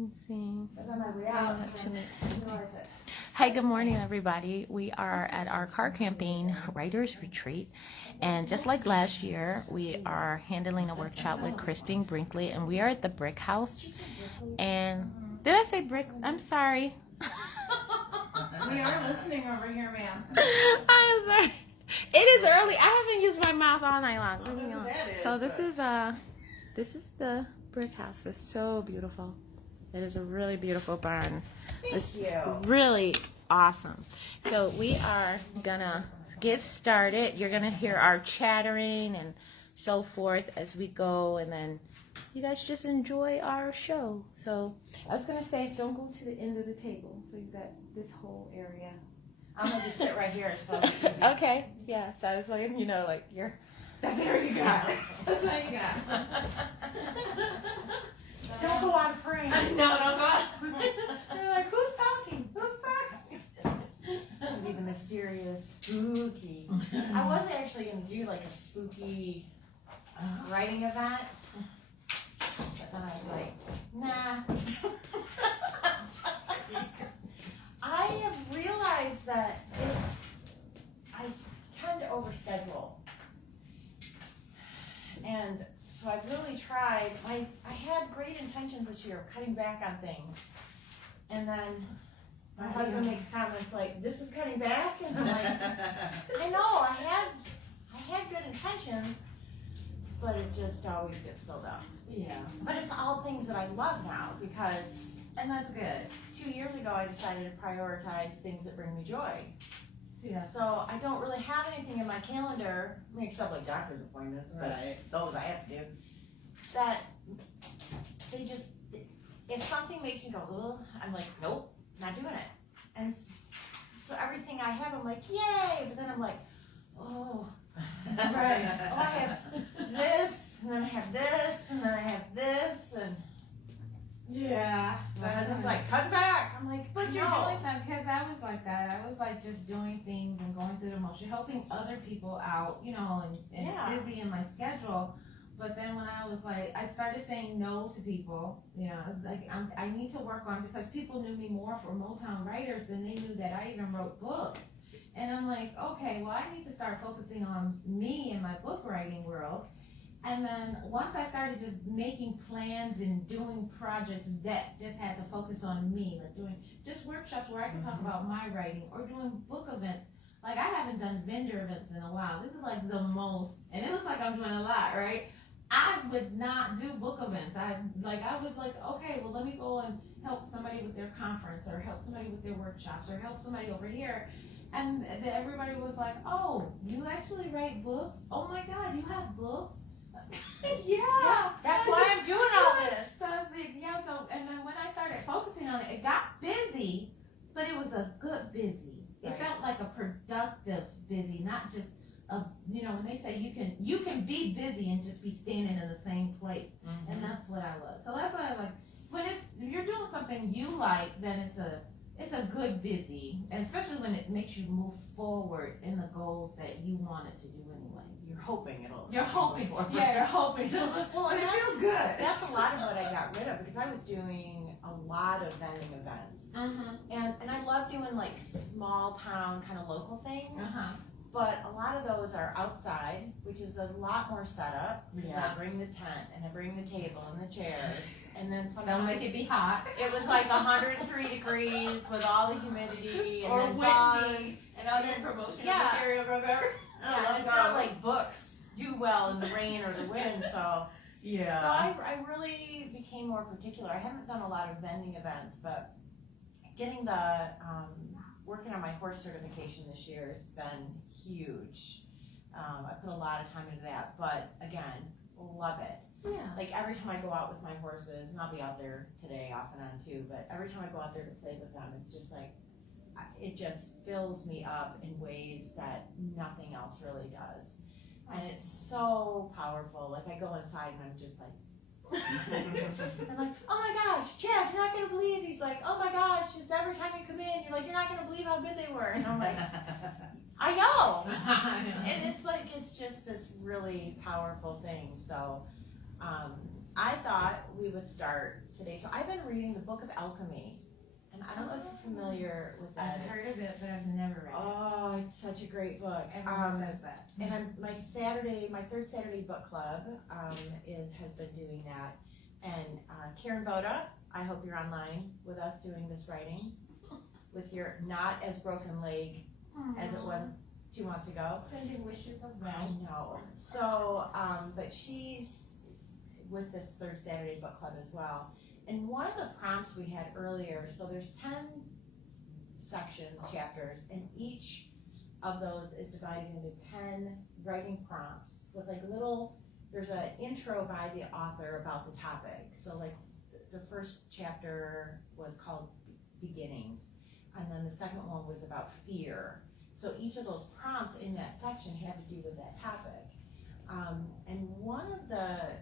Let's see. That's on my way out. 2 minutes. Realize it. Hi, good morning, everybody. We are at our car camping writers retreat, and just like last year, we are handling a workshop with Kristine Brickney, and we are at the Brickhouse. And did I say brick? I'm sorry. We are listening over here, ma'am. I'm sorry. It is early. I haven't used my mouth all night long. I don't know who that is, So this is the Brickhouse. It's so beautiful. It is a really beautiful barn. It's really awesome. So we are gonna get started. You're gonna hear our chattering and so forth as we go, and then you guys just enjoy our show. So I was gonna say, don't go to the end of the table. So you've got this whole area. I'm gonna just sit right here. So Okay, yeah. So I was like, you know, like that's what you got. That's what you got. don't go out of frame. No, don't go out. They're like, who's talking? Who's talking? Be the mysterious, spooky. I was actually gonna do like a spooky writing event, but then I was like, nah. I have realized that I tend to overschedule. And so I've really tried, I had great intentions this year of cutting back on things. And then my husband makes comments like, this is cutting back? And I'm like, I know, I had good intentions, but it just always gets filled up. Yeah. But it's all things that I love now because, and that's good. 2 years ago, I decided to prioritize things that bring me joy. Yeah. So I don't really have anything in my calendar, except like doctor's appointments, but those I have to do, that they just, if something makes me go, ugh, I'm like, nope, not doing it. And so everything I have, I'm like, yay, but then I'm like, oh, right, oh, I have this, and then I have this, and then I have this, and yeah. my husband's like, cut back. I'm like, But you're no. doing something, because I was like that. I was like just doing things and going through the motion, helping other people out, you know, and Yeah. busy in my schedule. But then when I was like, I started saying no to people, you know, like I need to work on, because people knew me more for Motown writers than they knew that I even wrote books. And I'm like, okay, well, I need to start focusing on me in my book writing world. And then once I started just making plans and doing projects that just had to focus on me, like doing just workshops where I could talk about my writing, or doing book events. Like I haven't done vendor events in a while. This is like the most, and it looks like I'm doing a lot, right? I would not do book events. I would like, okay, well, let me go and help somebody with their conference, or help somebody with their workshops, or help somebody over here. And then everybody was like, oh, you actually write books? Oh my God, you have books? Yeah, That's why I'm doing all this. So I was like, yeah, so, and then when I started focusing on it, it got busy, but it was a good busy. It felt like a productive busy, not just a, you know, when they say you can be busy and just be standing in the same place. Mm-hmm. And that's what I was. So that's why I like, when you're doing something you like, then it's a good busy, and especially when it makes you move forward in the goals that you want it to do anyway. You're hoping it'll. You're hoping. Yeah, you're hoping. Well, and it that's feels good. That's a lot of what I got rid of, because I was doing a lot of vending events, and I love doing like small town kind of local things. But a lot of those are outside, which is a lot more setup. Because I bring the tent, and I bring the table and the chairs, and then sometimes Don't make it be hot. it was like 103 degrees with all the humidity, and Or then windy, bugs. and all your promotional Yeah. material goes over. Yeah, it's not like books do well in the rain or the wind, so. Yeah. So I really became more particular. I haven't done a lot of vending events, but getting the, working on my horse certification this year has been huge. I put a lot of time into that, but again, love it. Yeah. Like every time I go out with my horses, and I'll be out there today off and on too, but every time I go out there to play with them, it's just like, it just fills me up in ways that nothing else really does. And it's so powerful. Like I go inside and I'm just like, I'm like, oh my gosh, Chad, you're not gonna believe. He's like, oh my gosh, it's every time you come in, you're like, you're not gonna believe how good they were. And I'm like, I know. And it's like, it's just this really powerful thing. So I thought we would start today. So I've been reading the Book of Alchemy. And I don't know if you're familiar with that. I've heard of it, but I've never read it. Oh, it's such a great book. Everyone says that. And my third Saturday book club has been doing that. And Karen Boda, I hope you're online with us doing this writing with your not as broken leg as it was 2 months ago. Sending wishes of I know. So, but she's with this third Saturday book club as well. And one of the prompts we had earlier, so there's 10 sections, chapters, and each of those is divided into 10 writing prompts with like there's an intro by the author about the topic. So like the first chapter was called Beginnings, and then the second one was about fear. So each of those prompts in that section had to do with that topic. And one of the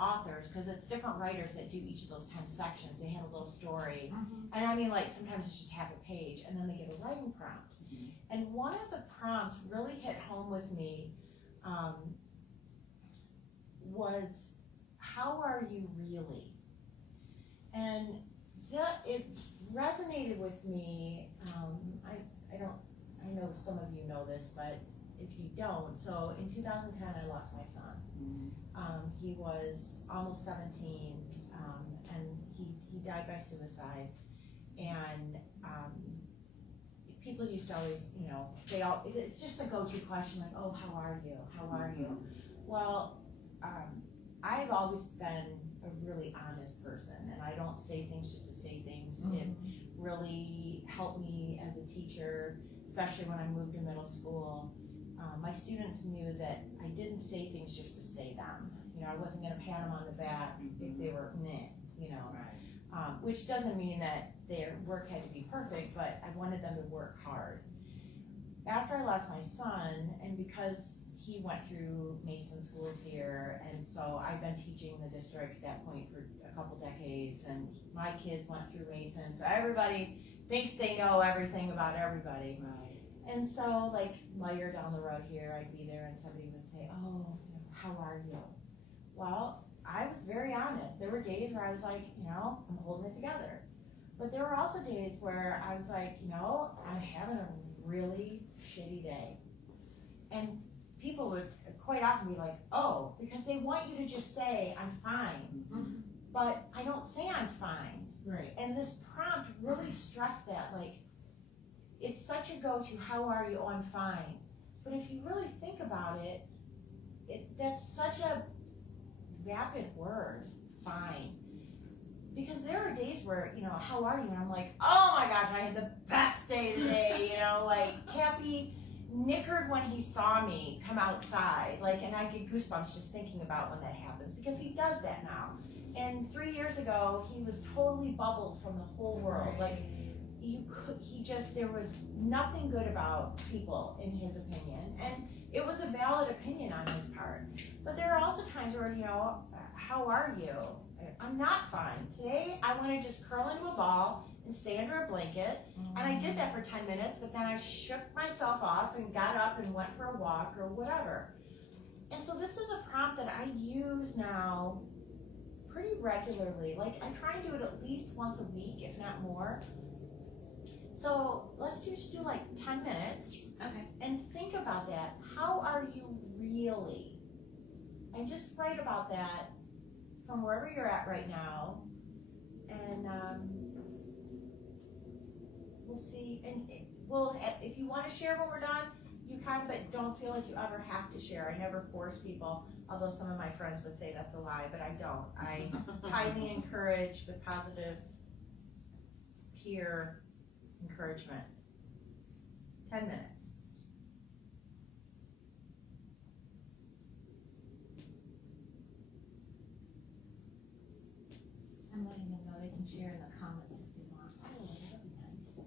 authors, because it's different writers that do each of those 10 sections, they have a little story. And I mean, like sometimes it's just half a page, and then they give a writing prompt. And one of the prompts really hit home with me was, how are you really? And it resonated with me. I know some of you know this, but if you don't, so in 2010 I lost my son. He was almost 17, and he died by suicide. And people used to always, it's just a go-to question, like, oh, how are you? How are you? Well, I've always been a really honest person, and I don't say things just to say things. It really helped me as a teacher, especially when I moved to middle school. My students knew that I didn't say things just to say them. I wasn't going to pat them on the back if they were meh, which doesn't mean that their work had to be perfect, but I wanted them to work hard. After I lost my son, and because he went through Mason schools here, and so I've been teaching the district at that point for a couple decades, and my kids went through Mason, so everybody thinks they know everything about everybody. And so, like, while you're down the road here, I'd be there and somebody would say, oh, how are you? Well, I was very honest. There were days where I was like, I'm holding it together. But there were also days where I was like, I'm having a really shitty day. And people would quite often be like, oh, because they want you to just say, I'm fine. But I don't say I'm fine. Right. And this prompt really stressed that, like, it's such a go-to, how are you? Oh, I'm fine. But if you really think about it, that's such a vapid word, fine. Because there are days where, how are you? And I'm like, oh my gosh, I had the best day today, like Cappy nickered when he saw me come outside, like, and I get goosebumps just thinking about when that happens, because he does that now. And 3 years ago, he was totally bubbled from the whole world. Like, there was nothing good about people, in his opinion, and it was a valid opinion on his part. But there are also times where, how are you? I'm not fine. Today, I want to just curl into a ball and stay under a blanket, and I did that for 10 minutes, but then I shook myself off and got up and went for a walk or whatever. And so this is a prompt that I use now pretty regularly. Like, I try and do it at least once a week, if not more. So let's just do like 10 minutes. Okay. And think about that. How are you really? And just write about that from wherever you're at right now. And we'll see. And if you want to share when we're done, you can, but don't feel like you ever have to share. I never force people, although some of my friends would say that's a lie, but I don't. I highly encourage with positive peer encouragement. 10 minutes. I'm letting them know they can share in the comments if they want. Oh, that would be nice.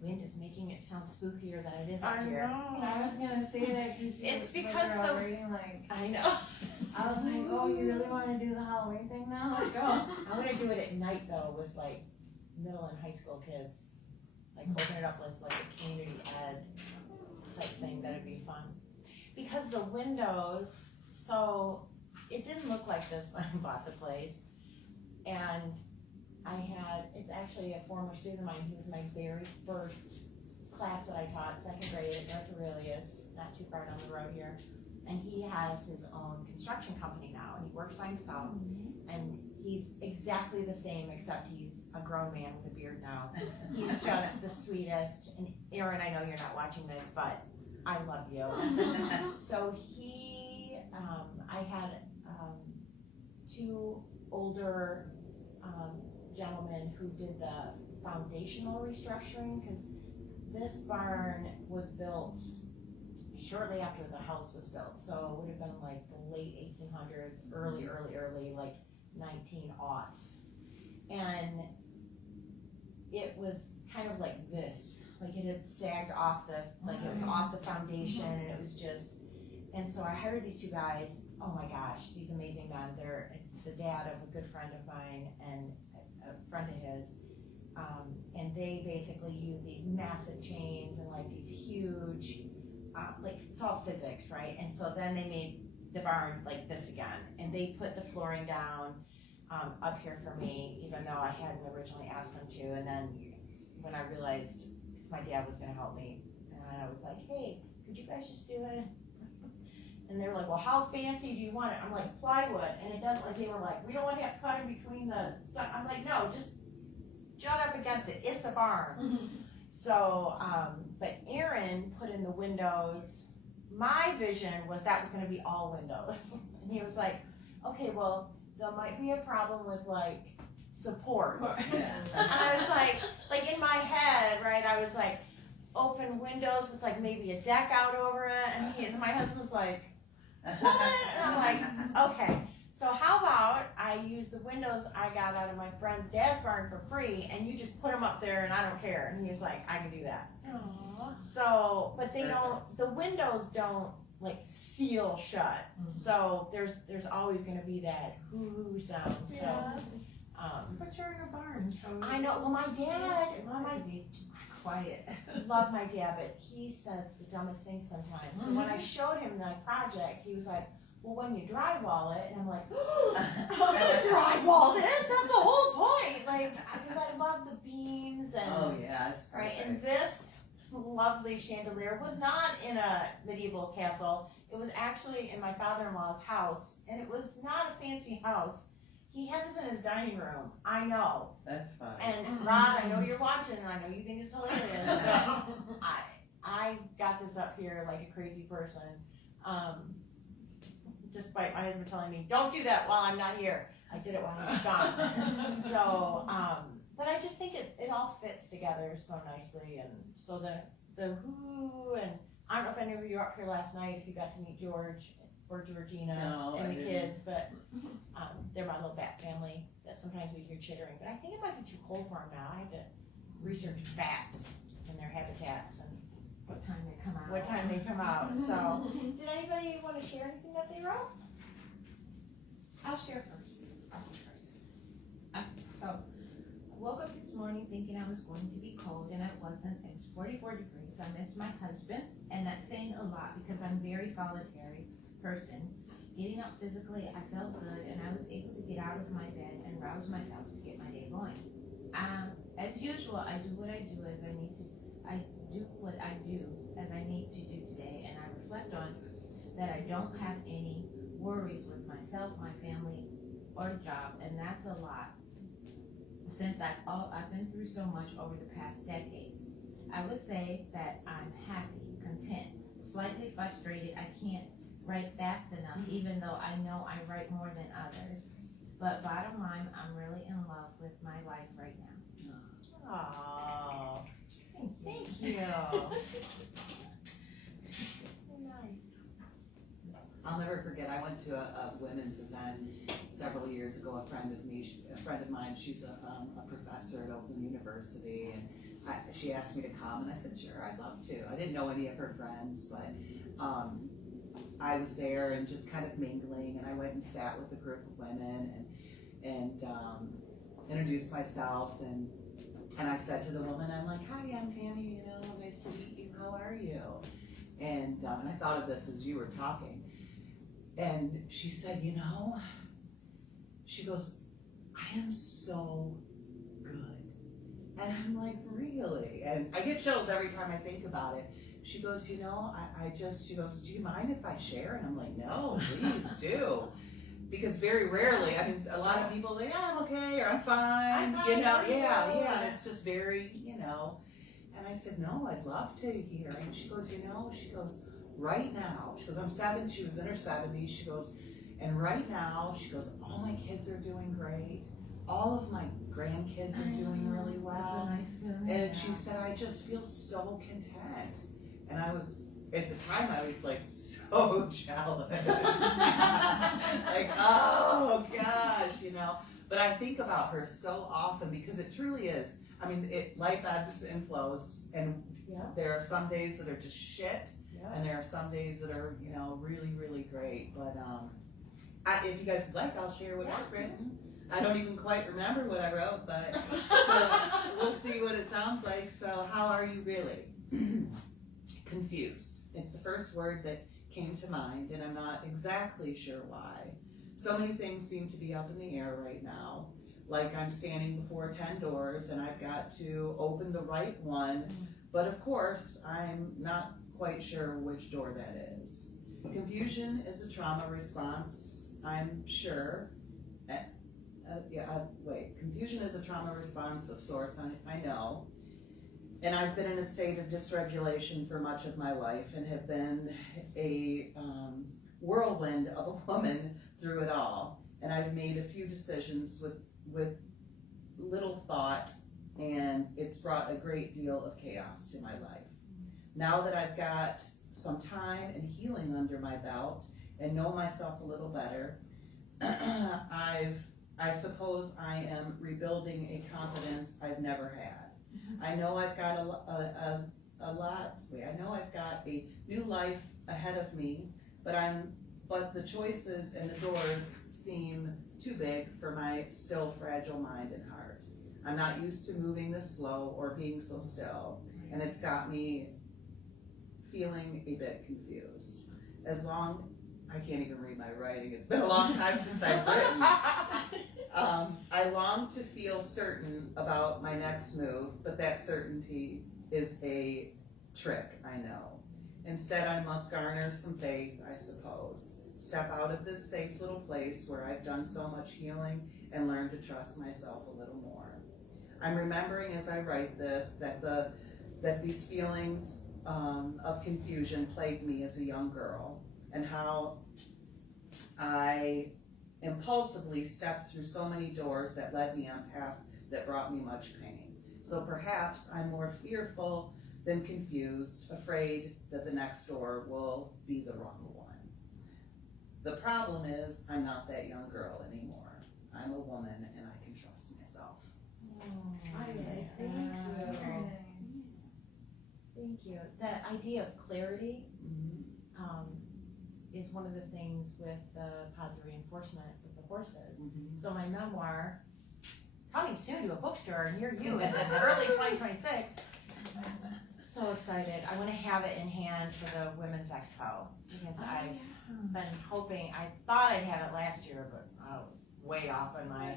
wind is making it sound spookier than it is up I here. know. I was gonna say that. It's because the already, like, I know. I was like, oh, you really want to do the Halloween thing now? Let's go. I'm gonna do it at night though with like middle and high school kids. Like open it up as like a community ed type thing. That'd be fun. Because the windows, so it didn't look like this when I bought the place. And it's actually a former student of mine. He was my very first class that I taught, second grade at North Aurelius, not too far down the road here. And he has his own construction company now, and he works by himself. And he's exactly the same, except he's a grown man with a beard now. He's just the sweetest. And Aaron, I know you're not watching this, but I love you. So I had two older gentlemen who did the foundational restructuring, because this barn was built shortly after the house was built, so it would have been like the late 1800s, early, like 1900s. And it was kind of like this, like it had sagged off it was off the foundation, and it was just, and so I hired these two guys. Oh my gosh, these amazing men. It's the dad of a good friend of mine and a friend of his, and they basically use these massive chains and like these huge, like it's all physics, right? And so then they made the barn like this again, and they put the flooring down up here for me, even though I hadn't originally asked them to. And then when I realized, because my dad was going to help me, and I was like, hey, could you guys just do it? And they were like, well, how fancy do you want it? I'm like, plywood. And it doesn't, like, they were like, we don't want to have to cut in between the stuff. I'm like, no, just jut up against it. It's a barn. So, but Aaron put in the windows. My vision was that was going to be all windows. And he was like, okay, well, there might be a problem with like support. And I was like in my head, right, I was like, open windows with like maybe a deck out over it. And my husband was like, what? And I'm like, okay. So how about I use the windows I got out of my friend's dad's barn for free, and you just put them up there and I don't care. And he was like, I can do that. Aww. So, but they don't, the windows don't like seal shut. So there's always going to be that hoo-hoo sound. Yeah. So, But you're in a barn. So I know, well, my dad, to be quiet. love my dad, but he says the dumbest things sometimes. So when I showed him the project, he was like, well, when you drywall it, and I'm like, oh, I'm gonna drywall this? That's the whole point. Like, because I love the beams and Oh yeah, it's right. perfect. And this lovely chandelier was not in a medieval castle. It was actually in my father-in-law's house, and it was not a fancy house. He had this in his dining room. I know. That's fine. And Rod, I know you're watching, and I know you think it's hilarious, but I got this up here like a crazy person. Despite my husband telling me, don't do that while I'm not here. I did it while he was gone. So, but I just think it all fits together so nicely. And so the who, and I don't know if any of you were up here last night, if you got to meet George or Georgina and the kids, but they're my little bat family that sometimes we hear chittering. But I think it might be too cold for them now. I had to research bats and their habitats and What time they come out. what time they come out. So, did anybody want to share anything that they wrote? I'll share first. So, I woke up this morning thinking I was going to be cold, and I wasn't. It was 44 degrees. I missed my husband, and that's saying a lot because I'm a very solitary person. Getting up physically, I felt good, and I was able to get out of my bed and rouse myself to get my day going. As usual, I do what I do as I need to. I do what I do as I need to do today, and I reflect on that I don't have any worries with myself, my family, or job, and that's a lot. Since I've been through so much over the past decades, I would say that I'm happy, content, slightly frustrated. I can't write fast enough, even though I know I write more than others. But bottom line, I'm really in love with my life right now. Oh, thank you. Nice. I'll never forget. I went to a women's event several years ago. A friend of mine. She's a professor at Oakland University, and she asked me to come, and I said, sure, I'd love to. I didn't know any of her friends, but I was there and just kind of mingling, and I went and sat with a group of women and introduced myself, and I said to the woman, I'm like, hi, I'm Tammy, nice to meet you, how are you? And I thought of this as you were talking, and she said, she goes, I am so good. And I'm like, really? And I get chills every time I think about it. She goes, she goes, do you mind if I share? And I'm like, no, please do. Because very rarely, a lot of people say, yeah, I'm okay, or I'm fine, yeah, and it's just very, And I said, no, I'd love to hear. And she goes, right now, she goes, I'm 70, she was in her 70s, she goes, and right now, she goes, all my kids are doing great. All of my grandkids are doing really well. And she said, I just feel so content. And I was, at the time, I was like so jealous. Like, oh gosh, But I think about her so often because it truly is. Life ebbs and flows. And there are some days that are just shit. And there are some days that are, really, really great. But if you guys would like, I'll share what I've written. I don't even quite remember what I wrote, but so we'll see what it sounds like. So how are you really? Confused. It's the first word that came to mind, and I'm not exactly sure why. So many things seem to be up in the air right now. Like I'm standing before 10 doors, and I've got to open the right one, but of course, I'm not quite sure which door that is. Confusion is a trauma response, I'm sure. Confusion is a trauma response of sorts, I know. And I've been in a state of dysregulation for much of my life and have been a whirlwind of a woman through it all. And I've made a few decisions with little thought, and it's brought a great deal of chaos to my life. Now that I've got some time and healing under my belt and know myself a little better, I suppose I am rebuilding a confidence I've never had. I know I've got I know I've got a new life ahead of me, but the choices and the doors seem too big for my still fragile mind and heart. I'm not used to moving this slow or being so still, and it's got me feeling a bit confused. I can't even read my writing. It's been a long time since I've written. I long to feel certain about my next move, but that certainty is a trick, I know. Instead, I must garner some faith, I suppose. Step out of this safe little place where I've done so much healing and learn to trust myself a little more. I'm remembering as I write this that these feelings of confusion plagued me as a young girl, and how I impulsively stepped through so many doors that led me on paths that brought me much pain. So perhaps I'm more fearful than confused, afraid that the next door will be the wrong one. The problem is I'm not that young girl anymore. I'm a woman and I can trust myself. Thank you. Thank you. That idea of clarity is one of the things with the positive reinforcement with the horses. So my memoir, coming soon to a bookstore near you in early 2026. So excited. I want to have it in hand for the Women's Expo because I've been hoping, I thought I'd have it last year, but I was way off on my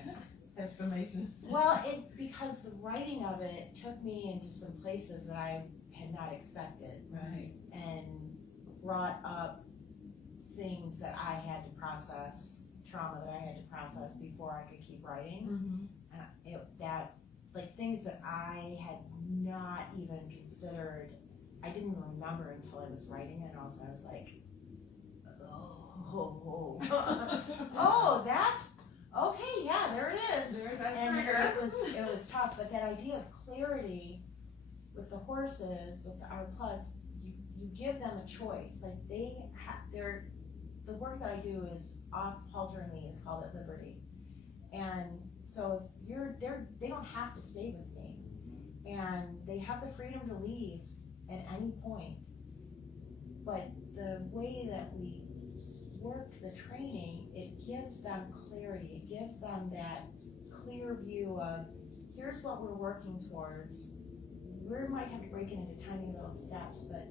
estimation. Well, because the writing of it took me into some places that I had not expected. Right. And brought up things that I had to process, trauma that I had to process before I could keep writing. And things that I had not even considered, I didn't remember until I was writing it. And also I was like, oh, that's okay. Yeah, there it is. There's that And trigger. it was tough. But that idea of clarity with the horses, with the R Plus, you give them a choice. Like the work that I do is off halteringly. It's called at Liberty, and so if they don't have to stay with me. and they have the freedom to leave at any point. But the way that we work the training, it gives them clarity. It gives them that clear view of, here's what we're working towards. We might have to break it into tiny little steps, but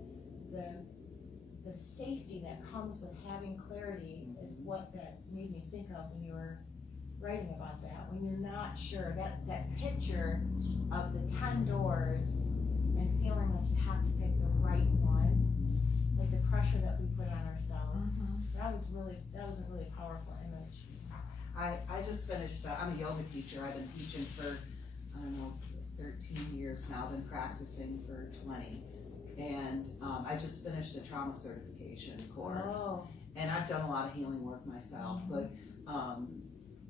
the safety that comes with having clarity is what that made me think of when you were writing about that. When you're not sure, that picture of the 10 doors and feeling like you have to pick the right one, like the pressure that we put on ourselves. That was a really powerful image. I just finished, I'm a yoga teacher. I've been teaching for, 13 years now. I've been practicing for 20. And I just finished a trauma certification course. Oh. And I've done a lot of healing work myself, but,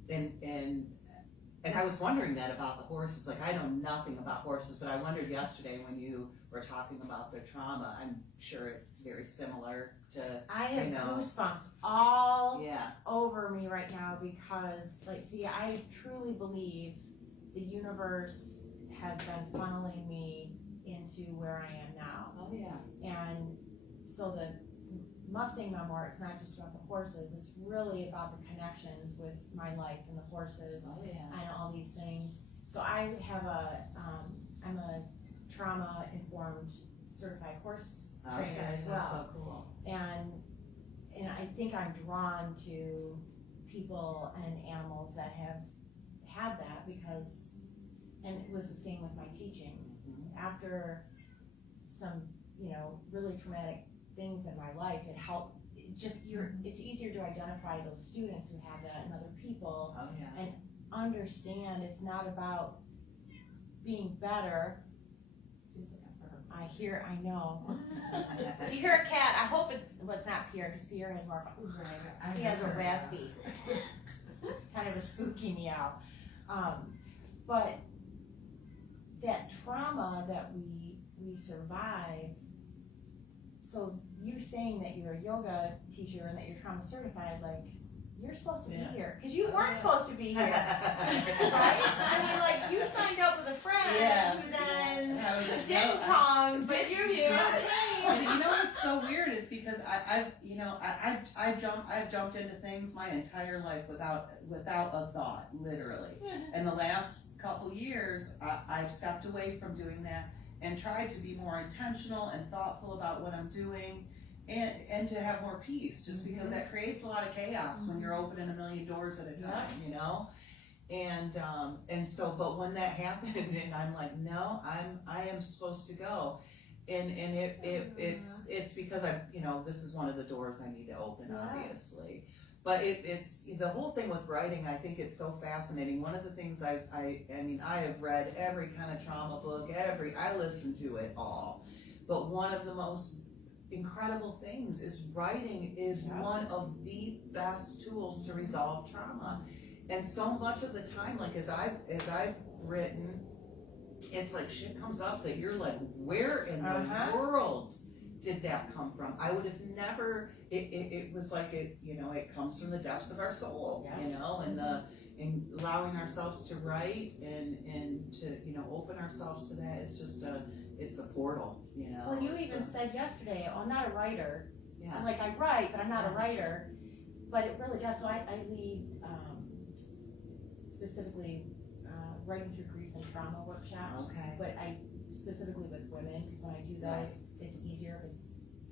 and I was wondering that about the horses. Like, I know nothing about horses, but I wondered yesterday when you were talking about their trauma, I'm sure it's very similar to, I have goosebumps all yeah, over me right now because, like, see, I truly believe the universe has been funneling me into where I am now. oh yeah, And so the Mustang memoir, it's not just about the horses, it's really about the connections with my life and the horses oh yeah. and all these things. So I have I'm a trauma-informed certified horse trainer Okay, as that's well. so cool. And I think I'm drawn to people and animals that have had that because, and it was the same with my teaching. After some, really traumatic things in my life, it helped. It's easier to identify those students who have that and other people, Oh yeah. and understand it's not about being better. I know. Do you hear a cat? I hope it was not Pierre, because Pierre has more fun. He has a raspy, kind of a spooky meow. But that trauma that we survive, so you saying that you're a yoga teacher and that you're trauma certified, like, you're supposed to be here, because you weren't supposed to be here, right? I mean, like, you signed up with a friend who then didn't come, but you're still And you know what's so weird is because I've jumped into things my entire life without a thought, literally. And the last couple years, I've stepped away from doing that and tried to be more intentional and thoughtful about what I'm doing. And to have more peace, just because that creates a lot of chaos when you're opening a million doors at a time, And so, but when that happened, and I'm like, no, I am supposed to go, and it's because this is one of the doors I need to open, obviously. But it's the whole thing with writing. I think it's so fascinating. One of the things I have read every kind of trauma book, I listen to it all, but one of the most incredible things is writing is one of the best tools to resolve trauma. And so much of the time, like as I've written, it's like shit comes up that you're like, where in the world did that come from? I would have never, it was like it comes from the depths of our soul, and allowing ourselves to write and to, open ourselves to that is just it's a portal, Well, you even said yesterday, I'm not a writer. Yeah. I'm like, I write, but I'm not a writer. But it really does. So I lead specifically writing through grief and trauma workshops. Okay. But I specifically with women, because when I do those, it's easier if it's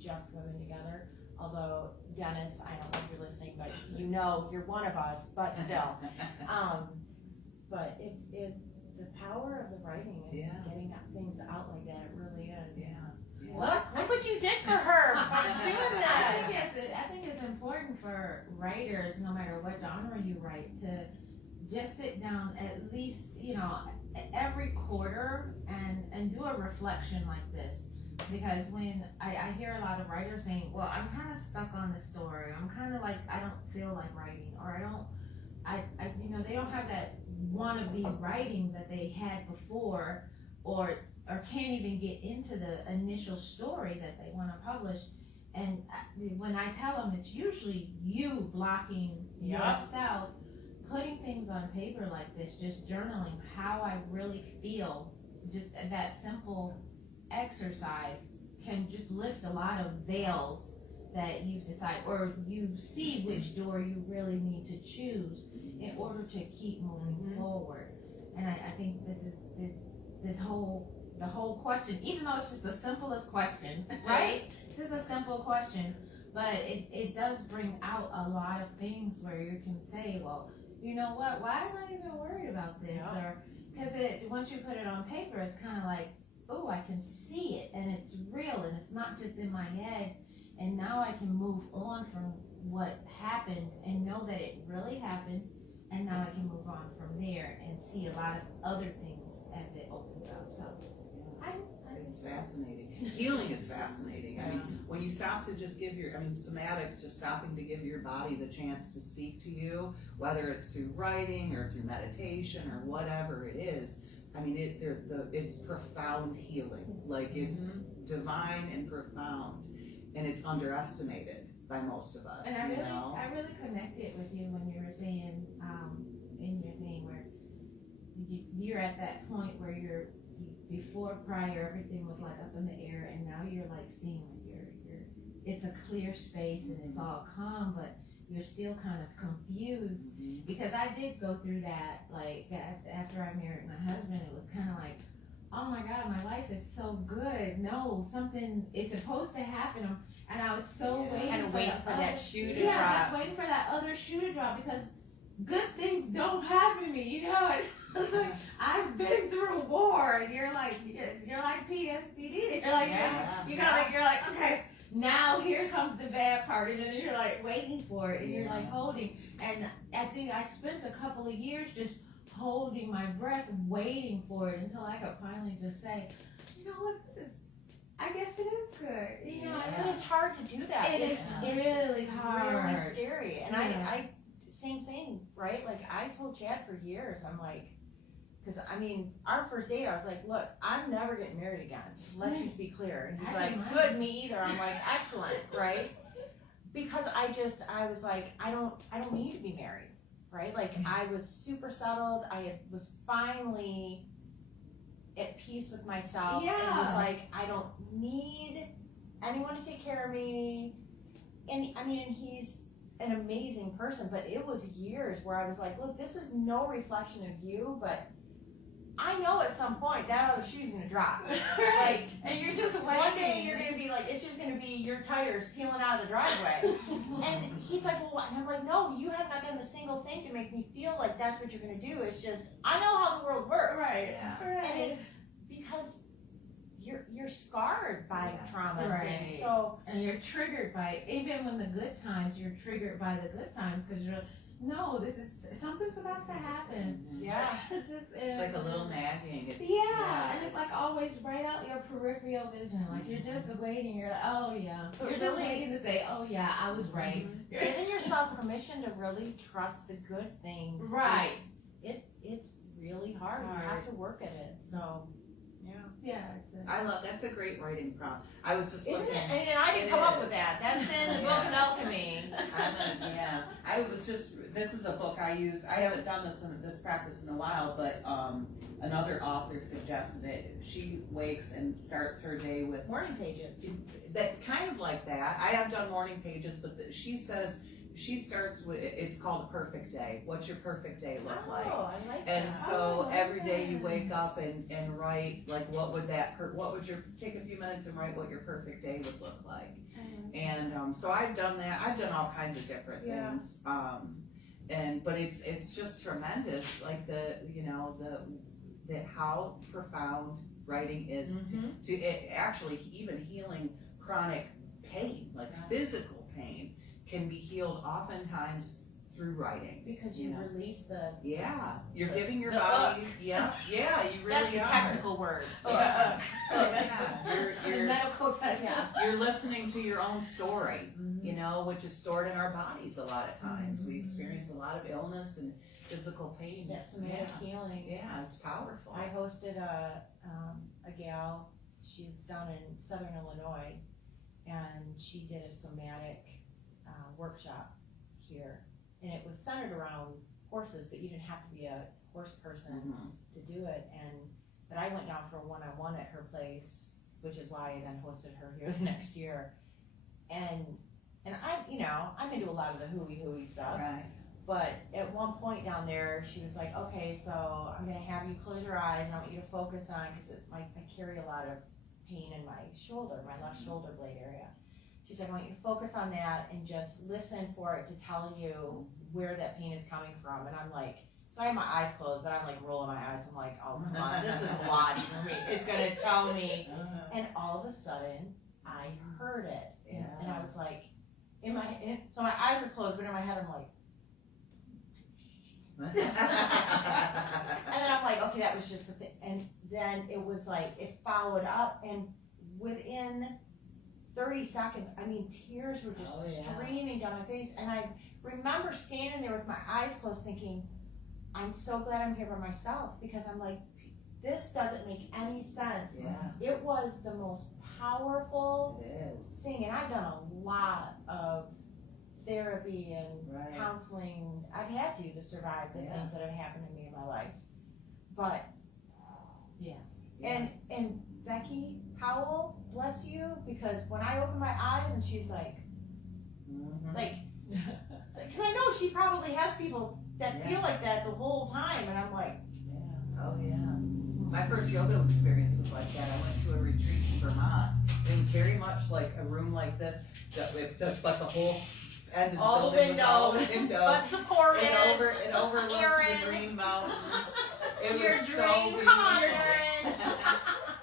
just women together. Although, Dennis, I don't know if you're listening, but you're one of us, but still. But it's the power of the writing and getting things out like that, it really is. Yeah. Look what you did for her by doing that. I think it's important for writers, no matter what genre you write, to just sit down at least, every quarter and do a reflection like this. Because when I hear a lot of writers saying, well, I'm kind of stuck on the story, I'm kind of like, I don't feel like writing, or they don't have that wannabe writing that they had before, or can't even get into the initial story that they want to publish. And when I tell them, it's usually you blocking yourself, putting things on paper like this, just journaling how I really feel just that simple exercise can just lift a lot of veils that you've decided, or you see which door you really need to choose in order to keep moving forward. And I think the whole question, even though it's just the simplest question, right? It's just a simple question, but it does bring out a lot of things where you can say, well, you know what, why am I even worried about this? Yeah. Or because once you put it on paper, it's kind of like, oh, I can see it and it's real and it's not just in my head. And now I can move on from what happened and know that it really happened. And now I can move on from there and see a lot of other things as it opens up. So It's fascinating. Healing is fascinating. I mean, when you stop to just give somatics, just stopping to give your body the chance to speak to you, whether it's through writing or through meditation or whatever it is. I mean, it's profound healing. Like, it's divine and profound, and it's underestimated by most of us. And I really connected with you when you were saying in your thing where you're at that point where prior everything was like up in the air, and now you're like seeing like it's a clear space and it's all calm, but you're still kind of confused because I did go through that. Like after I married my husband, it was kind of like, oh my God, my life is so good. No, something is supposed to happen. And I was so waiting for that shoe to drop. Yeah, just waiting for that other shoe to drop because good things don't happen to me, you know? It's like, I've been through war, and you're like PSTD. You're like, you're like, okay, now here comes the bad part, and then you're like waiting for it, and you're like holding. And I think I spent a couple of years just holding my breath, waiting for it until I could finally just say, you know what, I guess it is good. You know, but it's hard to do that. It's really hard. Really scary. And I same thing, right? Like I told Chad for years, I'm like, because I mean, our first date, I was like, look, I'm never getting married again. Let's just be clear. And he's like, good, me either. I'm like, excellent, right? Because I was like, I don't need to be married, right? Like I was super settled. Was finally at peace with myself. Yeah. And was like, I don't need anyone to take care of me. And I mean, he's an amazing person, but it was years where I was like, look, this is no reflection of you, but I know at some point that other shoe's gonna drop. Right. Like, and you're just waiting. One day you're gonna be like, it's just gonna be your tires peeling out of the driveway. And he's like, well, what? And I'm like, no, you have not done a single thing to make me feel like that's what you're gonna do. It's just, I know how the world works. Right. And it's because you're scarred by trauma and Right. things. So, and you're triggered by it. Even when the good times, you're triggered by the good times because you're, no, something's about to happen. yeah. It's like a little nagging. And it's like always right out your peripheral vision. Like you're just waiting. You're like, oh yeah. But You're just really- waiting to say, oh yeah, I was right. You're giving yourself permission to really trust the good things. Right. It's really hard. You have to work at it. So, Yeah. That's a great writing prompt. I was just isn't looking. it? And I didn't come up with that. That's in the book of alchemy. This is a book I use. I haven't done this practice in a while, but another author suggested it. She wakes and starts her day with Morning pages. that, kind of like that. I have done morning pages, but she says she starts with, it's called a perfect day. What's your perfect day look like? Oh, I like that. And so every day you wake up and write, like, what would take a few minutes and write what your perfect day would look like. And so I've done that. I've done all kinds of different things. But it's just tremendous, like how profound writing is to it actually even healing chronic pain, like physical pain can be healed oftentimes through writing. Because you release the... You're giving your the body... you really That's the are. technical word. The medical type. You're listening to your own story, which is stored in our bodies a lot of times. We experience a lot of illness and physical pain. That's somatic healing. Yeah, it's powerful. I hosted a gal, she's down in Southern Illinois, and she did a somatic workshop here. And it was centered around horses, but you didn't have to be a horse person to do it. And but I went down for a one-on-one at her place, which is why I then hosted her here the next year. And I'm into a lot of the hooey stuff. Right. But at one point down there, she was like, okay, so I'm gonna have you close your eyes and I want you to focus on, cause I carry a lot of pain in my shoulder, my left shoulder blade area. She's like, I want you to focus on that and just listen for it to tell you where that pain is coming from. And I'm like, so I have my eyes closed, but I'm like rolling my eyes. I'm like, oh, come on, this is a lot for me. It's gonna tell me. And all of a sudden, I heard it. And I was like, so my eyes are closed, but in my head, I'm like, and then I'm like, okay, that was just the thing. And then it was like, it followed up, and within 30 seconds, I mean, tears were just streaming down my face. And I remember standing there with my eyes closed thinking, I'm so glad I'm here by myself, because I'm like, this doesn't make any sense. Yeah. It was the most powerful It is. thing, and I've done a lot of therapy and Right. counseling. I've had to survive the things that have happened to me in my life. But and Becky Howell, bless you, because when I open my eyes and she's like, because I know she probably has people that feel like that the whole time, and I'm like, Oh yeah. My first yoga experience was like that. I went to a retreat in Vermont. It was very much like a room like this, but the whole end of the all building was all windows, windows. but supported. It overlooked Aaron. the Green Mountains. It Your was so dream beautiful. come, Aaron.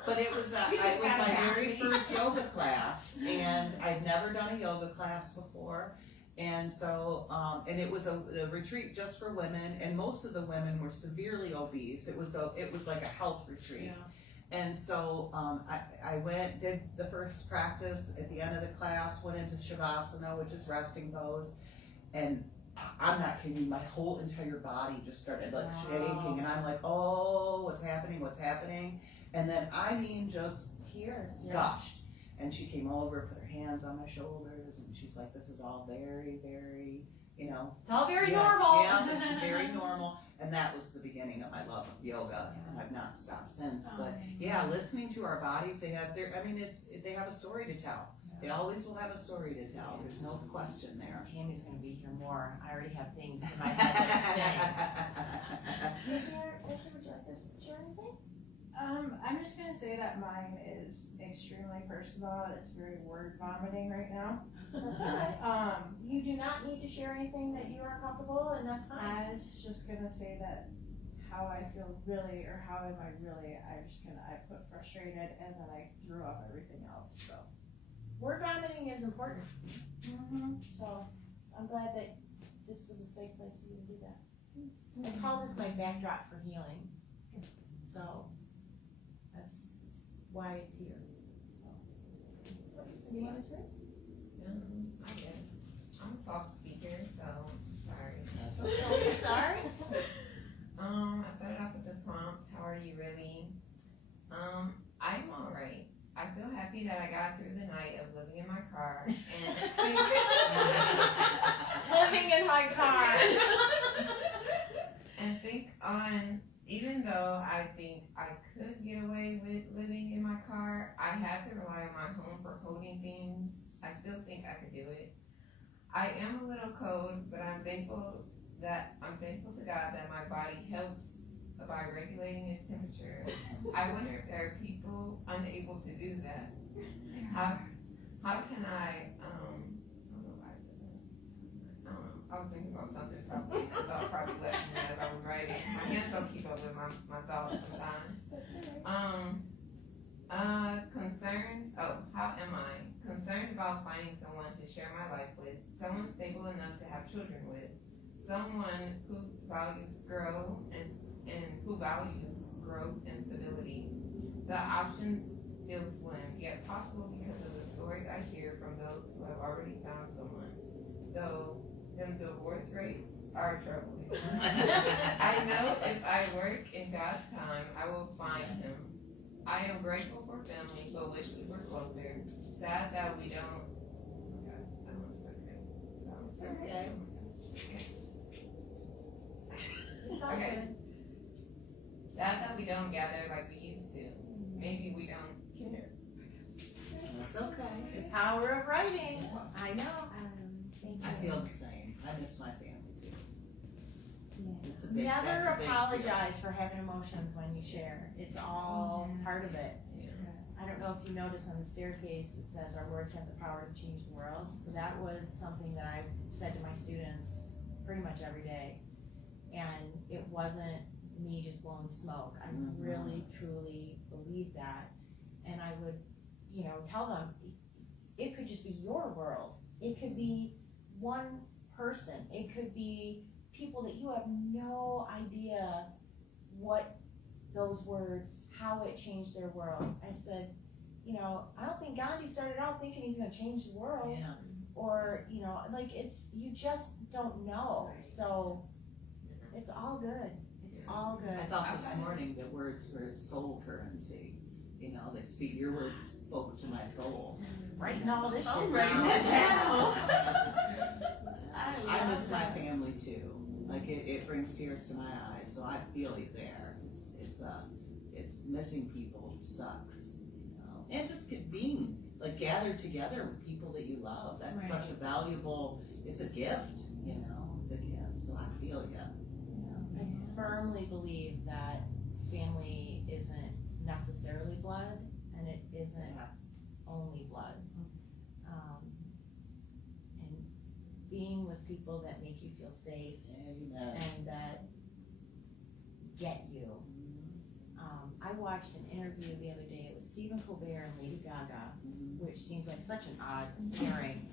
But it was my very first yoga class, and I'd never done a yoga class before. And so, and it was a retreat just for women, and most of the women were severely obese. It was like a health retreat. And so, I went, did the first practice. At the end of the class, went into Shavasana, which is resting pose. And I'm not kidding you, my whole entire body just started like shaking, and I'm like, oh, what's happening? And then, I mean, just Tears. gushed. And she came over, put her hands on my shoulders, and she's like, this is all very, very, It's all very normal. Yeah, it's very normal. And that was the beginning of my love of yoga, and I've not stopped since. But yeah, listening to our bodies, they have they have a story to tell. They always will have a story to tell. There's no question there. Tammy's gonna be here more. I already have things in my head that are spinning. Would you like to share anything? I'm just gonna say that mine is extremely personal. It's very word vomiting right now. That's all right. You do not need to share anything that you are comfortable, and that's fine. I was just gonna say that how I feel really, or how am I really, I put frustrated and then I threw up everything else, so. Word vomiting is important. So I'm glad that this was a safe place for you to do that. I call this my backdrop for healing. So that's why it's here. So, you want to drink? I guess. I'm a soft speaker, so I'm sorry. That's okay. Sorry. I started off with the prompt, how are you really? I'm alright. I feel happy that I got through the night of living in my car and Living in my car. and think on, even though I think I could get away with living in my car, I had to rely on my home for holding things. I still think I could do it. I am a little cold, but I'm thankful to God that my body helps by regulating its temperature. I wonder if there are people unable to do that. How can I don't know why I said that. I don't know. I was thinking about something probably. I thought probably left me as I was writing. My hands don't keep up with my thoughts sometimes. How am I? Concerned about finding someone to share my life with, someone stable enough to have children with, someone who values growth and stability. The options feel slim, yet possible because of the stories I hear from those who have already found someone. Though them divorce rates are troubling. I know if I work in God's time, I will find him. I am grateful for family, but wish we were closer. Sad that we don't. Oh my gosh, I don't know if it's okay. It's all Okay. good. Sad that we don't gather like we used It's okay. The power of writing. I know. Thank you. I feel the same. I miss my family too. It's a big, Never that's a big apologize for having emotions when you share. It's all part of it. Yeah. I don't know if you noticed on the staircase, it says our words have the power to change the world. So that was something that I said to my students pretty much every day. And it wasn't me just blowing smoke. I really, truly believe that. And I would, tell them, it could just be your world. It could be one person. It could be people that you have no idea what those words, how it changed their world. I said, I don't think Gandhi started out thinking he's gonna change the world. Yeah. Or, you just don't know. So it's all good. It's all good. I thought this morning that words were soul currency. They speak, your words spoke to my soul. Writing all this shit writing down. it down. I miss my family too. Like it brings tears to my eyes, so I feel you there. It's missing people sucks, and just being like gathered together with people that you love. That's such a valuable. It's a gift, It's a gift. So I feel you. I firmly believe that family isn't necessarily blood, and it isn't only blood. And being with people that make you feel safe and that get you. I watched an interview the other day. It was Stephen Colbert and Lady Gaga, which seems like such an odd pairing.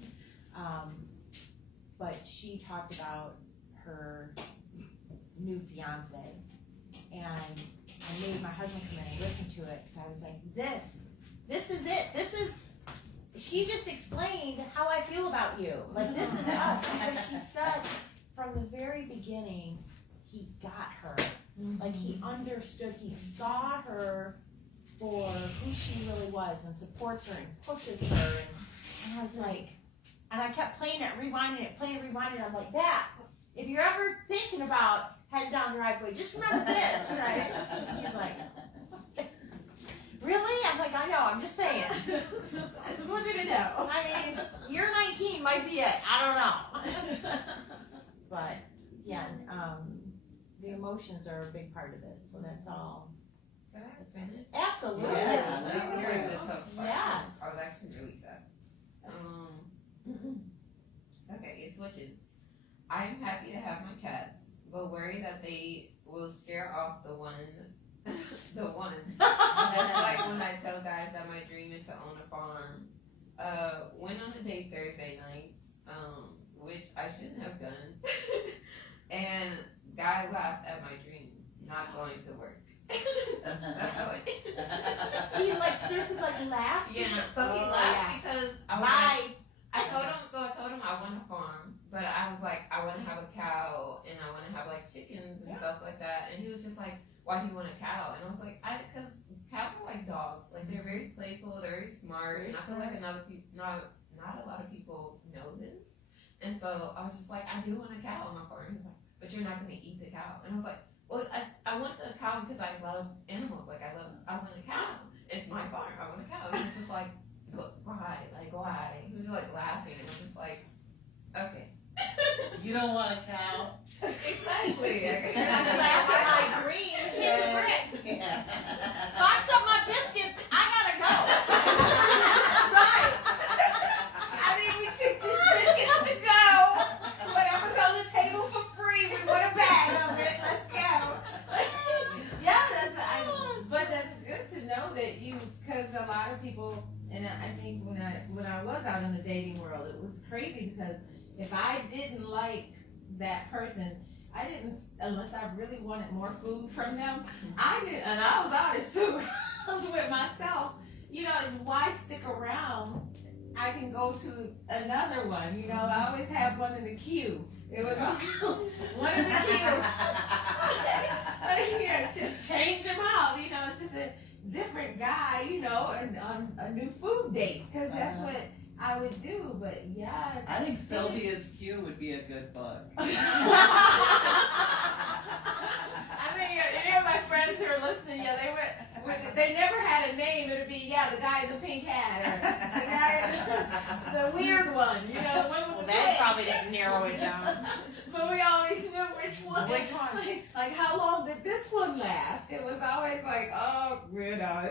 But she talked about her new fiance, and I made my husband come in and listen to it because I was like, this is it. She just explained how I feel about you. Like, this is us. Because she said from the very beginning, he got her. Like, he understood, he saw her for who she really was and supports her and pushes her. And I was like, and I kept playing it, rewinding it. I'm like, Dad, if you're ever thinking about heading down the driveway, just remember this, right? And he's like, really? I'm like, I know, I'm just saying. Just want you to know. I mean, year 19 might be it. I don't know. But, yeah, the emotions are a big part of it, so that's all. Can I finish? Absolutely. Yeah, This is where the tough part. Yes. I was actually really sad. Okay, it switches. I'm happy to have my cats, but worry that they will scare off the one. That's like when I tell guys that my dream is to own a farm. Went on a date Thursday night, which I shouldn't have done. And guy laughed at my dream, not going to work. That's how it He seriously laughed? Yeah, so he laughed because I told him I want a farm, but I was like, I want to have a cow and I want to have chickens and stuff like that. And he was just like, why do you want a cow? And I was like, because cows are like dogs. Like, they're very playful, they're very smart. And I feel like not a lot of people know this. And so I was just like, I do want a cow on my farm. He's like, but you're not going to eat the cow. And I was like, well, I want the cow because I love animals. Like, I want a cow. It's my farm. I want a cow. And he was just like, why? Why? He was just laughing. And I was just like, okay. You don't want a cow? Exactly. You're not going to laugh at my dream. Chicken bricks. Yeah. Box up my biscuits. I got to go. Right. I mean, we took these biscuits to go. Whatever's on the table for free, we want a bag of it. Let's go. Yeah, but that's good to know that because a lot of people, and I think when I was out in the dating world, it was crazy because if I didn't like that person, unless I really wanted more food from them, and I was honest too, I was with myself, why stick around? I can go to another one, I always have one in the queue. It was one in the queue. Just change them out, it's just a different guy, and on a new food date, because that's what I would do, but yeah. I think Sylvia's Q would be a good book. I mean, any of my friends who are listening, they never had a name. It would be, the guy in the pink hat, or the guy The weird one, you know, the one with Well, the that twitch. probably didn't narrow it down. But we always knew which one. Which one? Like how long did this one last? It was always like, oh, you know,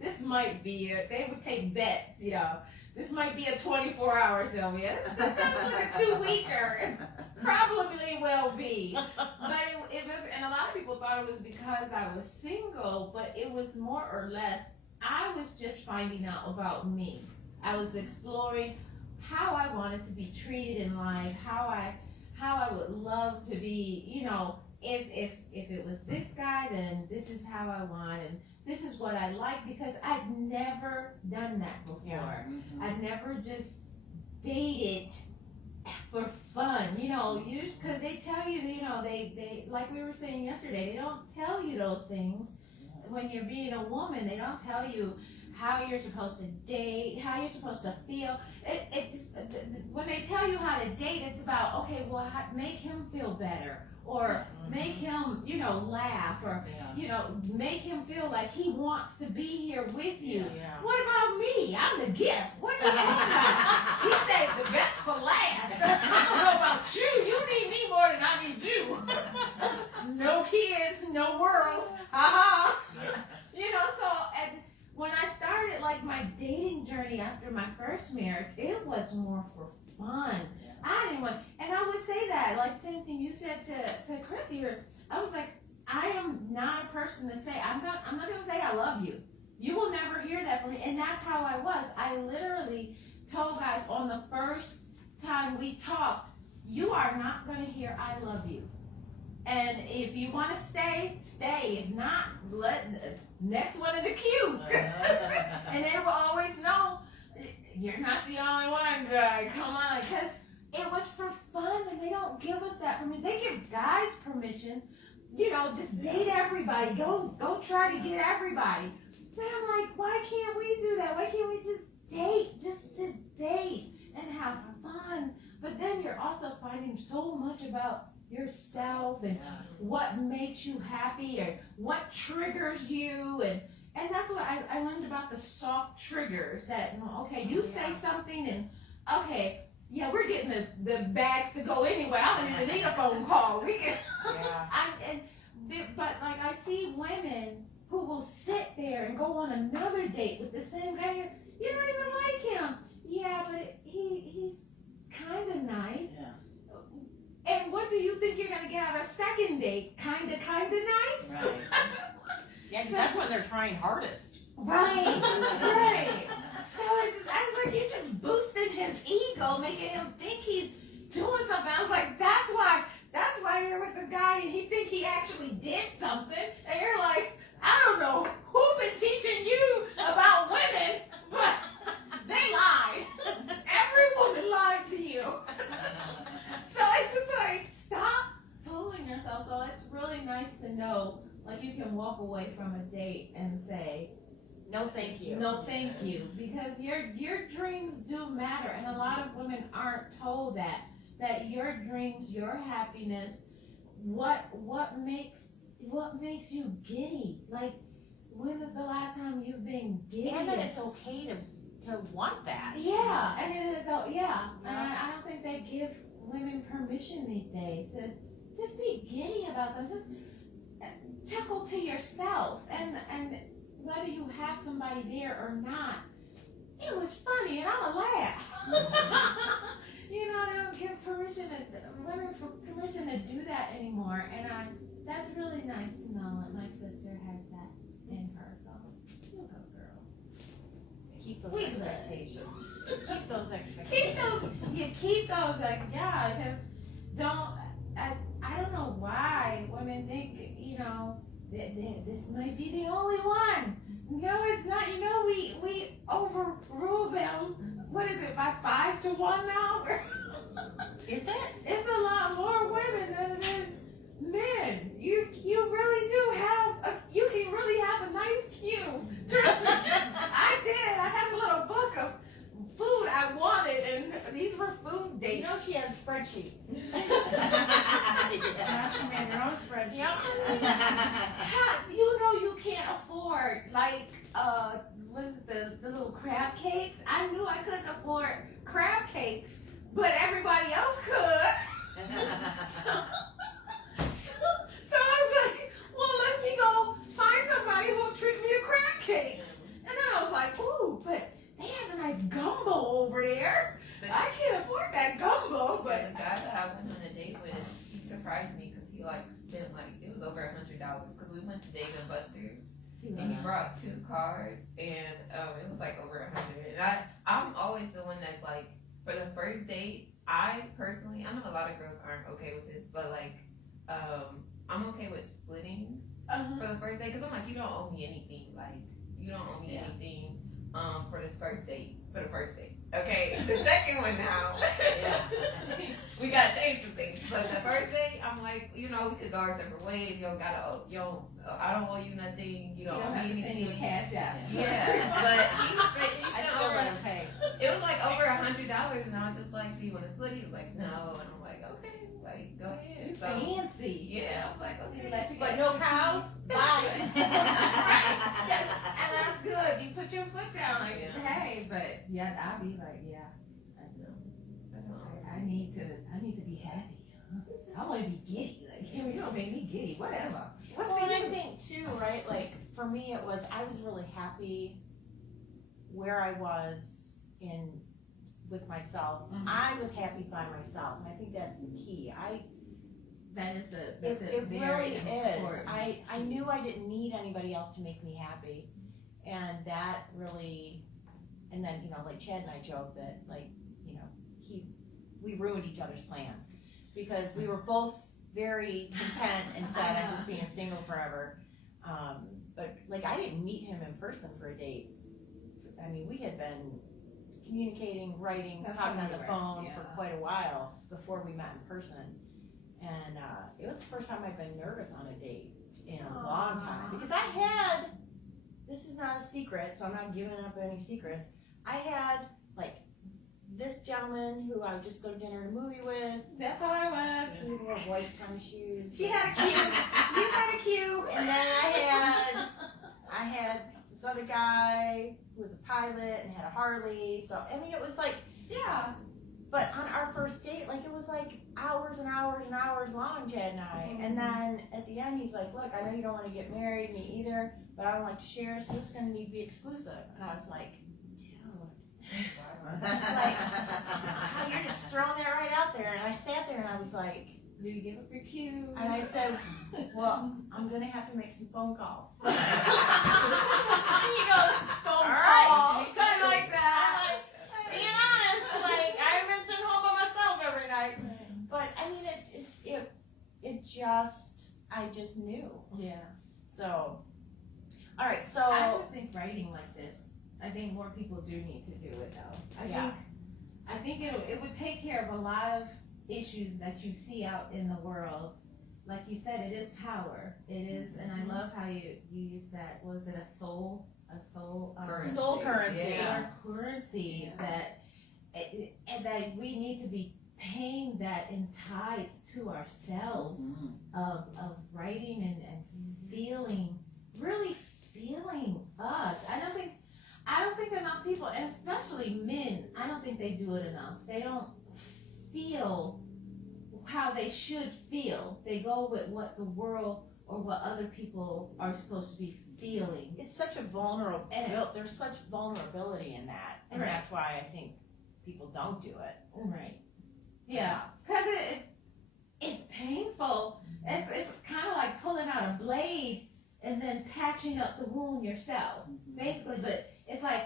this might be it. They would take bets, you know. This might be a 24-hour Sylvia. This sounds like a 2-weeker. Probably will be. But it was, and a lot of people thought it was because I was single, but it was more or less, I was just finding out about me. I was exploring how I wanted to be treated in life, how I would love to be, you know, if it was this guy, then this is how I want, and this is what I like, because I'd never done that before. Yeah. I'd never just dated for fun, you know, because they tell you, you know, they like we were saying yesterday, they don't tell you those things when you're being a woman. They don't tell you how you're supposed to date, how you're supposed to feel. When they tell you how to date, it's about, okay, well, make him feel better, or make him, you know, laugh, or, you know, make him feel like he wants to be here with you. Yeah. What about me? I'm the gift. What are you talking about? He said the best for last. I don't know about you. You need me more than I need you. No kids, no world. Ha-ha. You know, so when I started like my dating journey after my first marriage, it was more for fun. I didn't want, and I would say that, like same thing you said to Chris here. I was like, I am not a person to say, I'm not gonna say I love you. You will never hear that from me. And that's how I was. I literally told guys on the first time we talked, you are not gonna hear I love you. And if you want to stay, stay. If not, let next one in the queue. And they will always know you're not the only one, guy. Come on, because it was for fun, and they don't give us that permission. They give guys permission, you know, just date everybody. Go try to get everybody. But I'm like, why can't we do that? Why can't we just to date and have fun? But then you're also finding so much about yourself and what makes you happy, or what triggers you, and that's what I learned about the soft triggers. That, okay, you say something, and okay, yeah, we're getting the bags to go anyway. I don't even need a phone call. We can. But like I see women who will sit there and go on another date with the same guy. You don't even like him. Yeah, but he's kind of nice. Yeah. And what do you think you're gonna get out of a second date? Kinda nice. Right. Yeah, because that's when they're trying hardest. Right. Right. So I was like, you're just boosting his ego, making him think he's doing something. I was like, that's why you're with the guy and he think he actually did something, and you're like, I don't know who been teaching you about women, but they lied. Every woman lied to you. So it's just like, stop fooling yourself. So it's really nice to know, like, you can walk away from a date and say, No, thank you. no, thank you, because your dreams do matter, and a lot of women aren't told that your dreams, your happiness, what makes you giddy. Like, when was the last time you've been giddy? And that it's okay to want that. Yeah, and it is. Yeah, and I don't think they give women permission these days to just be giddy about something. Just chuckle to yourself, and whether you have somebody there or not, it was funny, and I'ma laugh. You know, they don't give women permission to do that anymore, and that's really nice to know that my sister has that in her. So, you go, girl. Keep those We expectations. Keep those expectations. Keep those, like, yeah, because I don't know why women think, you know, this might be the only one. No, it's not. You know, we overrule them. What is it, by 5-1 now? Is it? It's a lot more women than it is men. You really do you can really have a nice queue. Trust me. I did. I had a little book of food I wanted, and these were food dates. You know she had a spreadsheet. Now she made her own spreadsheet. You know you can't afford, like, was the little crab cakes. I knew I couldn't afford crab cakes, but everybody else could. So I was like, well, let me go find somebody who will treat me to crab cakes. And then I was like, ooh, but they have a nice gumbo over there. I can't afford that gumbo, but the guy that I went on a date with, he surprised me because he like spent like, it was over $100 because we went to Dave and Buster's and he brought 2 cards and it was like over $100. And I'm always the one that's like, for the first date, I personally, I know a lot of girls aren't okay with this, but like, I'm okay with splitting for the first date because I'm like, you don't owe me anything. Like, you don't owe me anything for this first date, for the first date. Okay, the second one now, we gotta change some things. But the first date, I'm like, you know, we could go our separate ways. You don't gotta, I don't owe you nothing. You don't owe me have to anything. send you a cash out. Yeah, but he I spent still over, let him pay. it was like over $100, and I was just like, do you want to split? He was like, no, and I'm like, okay, like go ahead. So Fancy. yeah, I was like, okay. Let you But get no your cows? piece. Bye. And that's good. You put your foot down, like, hey, but I'll be like, I know. I need to be happy. I want to be giddy. Like, you don't make me giddy. Whatever. What's Well, and I the think too, right? Like for me, I was really happy where I was with myself. Mhm. I was happy by myself, and I think that's the key. That is It very really is. important. I knew I didn't need anybody else to make me happy, and that really. And then like Chad and I joke that we ruined each other's plans because we were both very content and set on just being single forever. But like I didn't meet him in person for a date. I mean, we had been communicating, writing, talking on the phone for quite a while before we met in person. And it was the first time I've been nervous on a date in a long time because this is not a secret, so I'm not giving up any secrets. I had like this gentleman who I would just go to dinner and a movie with. That's how I went. He wore white tennis shoes. She had a cue. You had a cue. And then I had this other guy who was a pilot and had a Harley. So I mean, it was like But on our first date, like it was like hours and hours and hours long, Chad and I. And then at the end, he's like, "Look, I know you don't want to get married, me either, but I don't like to share, so this is going to need to be exclusive." And I was like, it's like, you're just throwing that right out there. And I sat there and I was like, Do you give up your cue? and I said, well, I'm going to have to make some phone calls. And he goes, phone All right. calls. Kind of like that. Being honest, like, I've been sitting home by myself every night. But, I mean, I just knew. Yeah. So, all right, so. I just think writing like this, I think more people do need to do it though. I think it would take care of a lot of issues that you see out in the world. Like you said, it is power. It is, and I love how you use that. Was it a soul Currency. Soul currency. Yeah. Currency that we need to be paying that in tithes to ourselves of writing and feeling, really feeling us. I don't think enough people, and especially men, I don't think they do it enough. They don't feel how they should feel. They go with what the world or what other people are supposed to be feeling. It's such a there's such vulnerability in that. And Right. that's why I think people don't do it. Right. Yeah. Because it's painful. It's kind of like pulling out a blade and then patching up the wound yourself, basically. But it's like,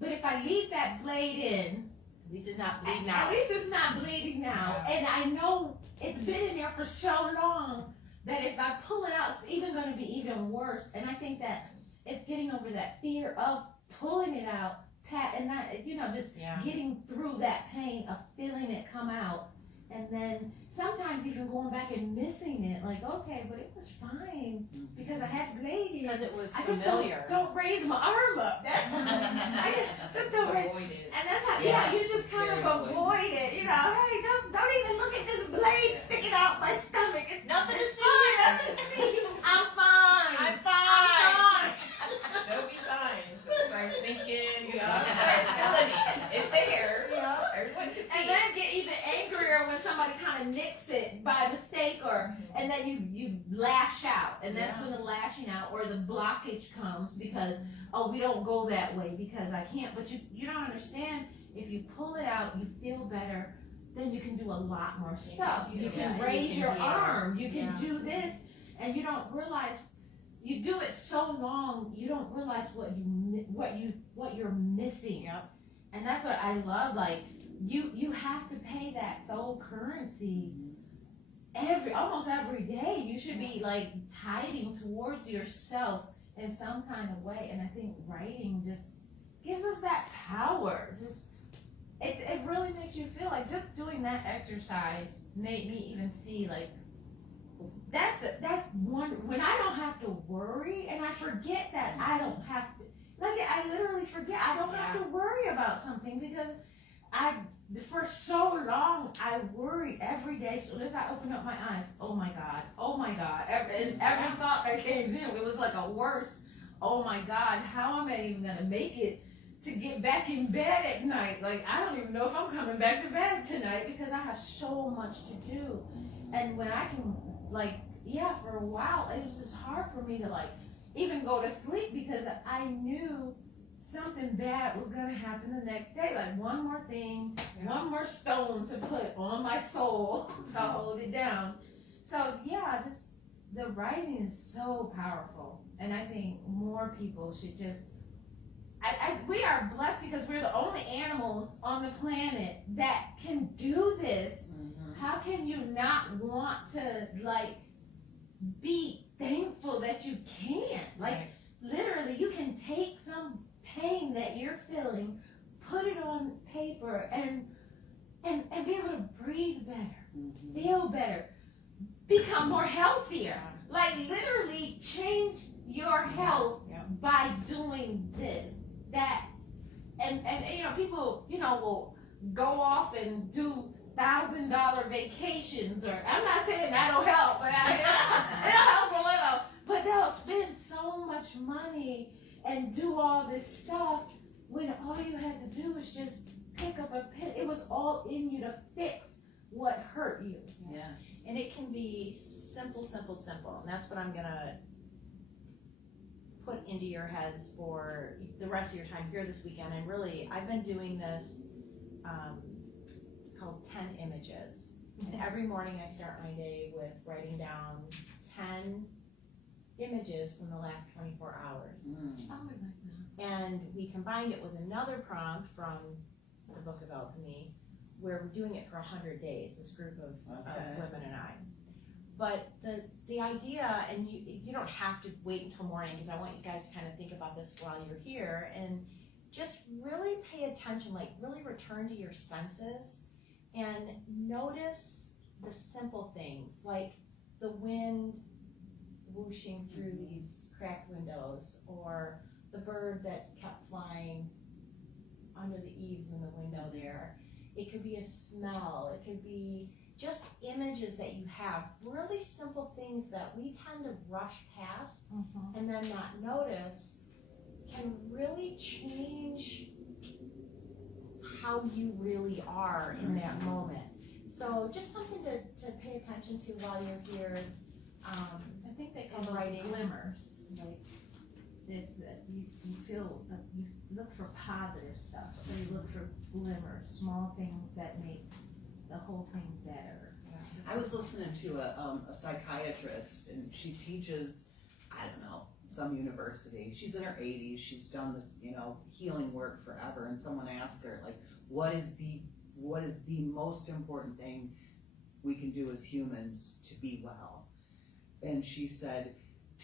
but if I leave that blade in, At least it's not bleeding at out. least it's not bleeding now. And I know it's been in there for so long that if I pull it out, it's even going to be even worse. And I think that it's getting over that fear of pulling it out, and not, just getting through that pain of feeling it come out. And then sometimes even going back and missing it, like, okay, but it was fine because I had the blade in. Because it was I just familiar. don't raise my arm up. That's I just don't raise. Avoid it. And that's how, Yeah. you just kind of Very avoid. avoid it. Hey, don't even look at this blade sticking out my stomach. It's Nothing to it's see fine, here. nothing to see. I'm fine. I'm fine. I'm fine. There'll be signs. The first then you lash out, and that's when the lashing out or the blockage comes because, oh, we don't go that way because I can't. But you don't understand, if you pull it out, you feel better, then you can do a lot more stuff. You can raise your arm, you can do this, and you don't realize, you do it so long, you don't realize what you're missing. Yep. And that's what I love, like, you have to pay that soul currency almost every day. You should be like tithing towards yourself in some kind of way. And I think writing just gives us that power. Just it really makes you feel like, just doing that exercise made me even see, like, that's one, when I don't have to worry, and I forget that I don't have to, like, I literally forget I don't have to worry about something, because for so long I worried every day. As soon as I opened up my eyes, oh my God, every thought that came in, it was like a worse, oh my God, how am I even gonna make it to get back in bed at night? Like, I don't even know if I'm coming back to bed tonight, because I have so much to do. And when I can, like, for a while it was just hard for me to, like, even go to sleep, because I knew something bad was gonna happen the next day. Like, one more thing, one more stone to put on my soul to hold it down. So just the writing is so powerful, and I think more people should just. We are blessed because we're the only animals on the planet that can do this. How can you not want to, like, be thankful that you can? Like, literally, you can take some pain that you're feeling, put it on paper, and be able to breathe better, feel better, become more healthier. Like, literally change your health by doing this, that, and people, will go off and do $1,000 vacations, or, I'm not saying that'll help, but it'll help a little, but they'll spend so much money and do all this stuff when all you had to do was just pick up a pen. It was all in you to fix what hurt you. And it can be simple, and that's what I'm gonna put into your heads for the rest of your time here this weekend. And really, I've been doing this, it's called 10 images. And every morning I start my day with writing down 10 images from the last 24 hours. And we combined it with another prompt from the Book of Alchemy, where we're doing it for 100 days, this group of women and I. But the idea, and you don't have to wait until morning, because I want you guys to kind of think about this while you're here, and just really pay attention, like really return to your senses and notice the simple things, like the wind whooshing through these cracked windows, or the bird that kept flying under the eaves in the window there. It could be a smell, it could be just images that you have, really simple things that we tend to rush past and then not notice, can really change how you really are in that moment. So just something to pay attention to while you're here. I think they call those glimmers. Like this, you feel, you look for positive stuff. So you look for glimmers, small things that make the whole thing better. I was listening to a psychiatrist, and she teaches, I don't know, some university. She's in her 80s. She's done this, healing work forever. And someone asked her, like, what is the most important thing we can do as humans to be well? And she said,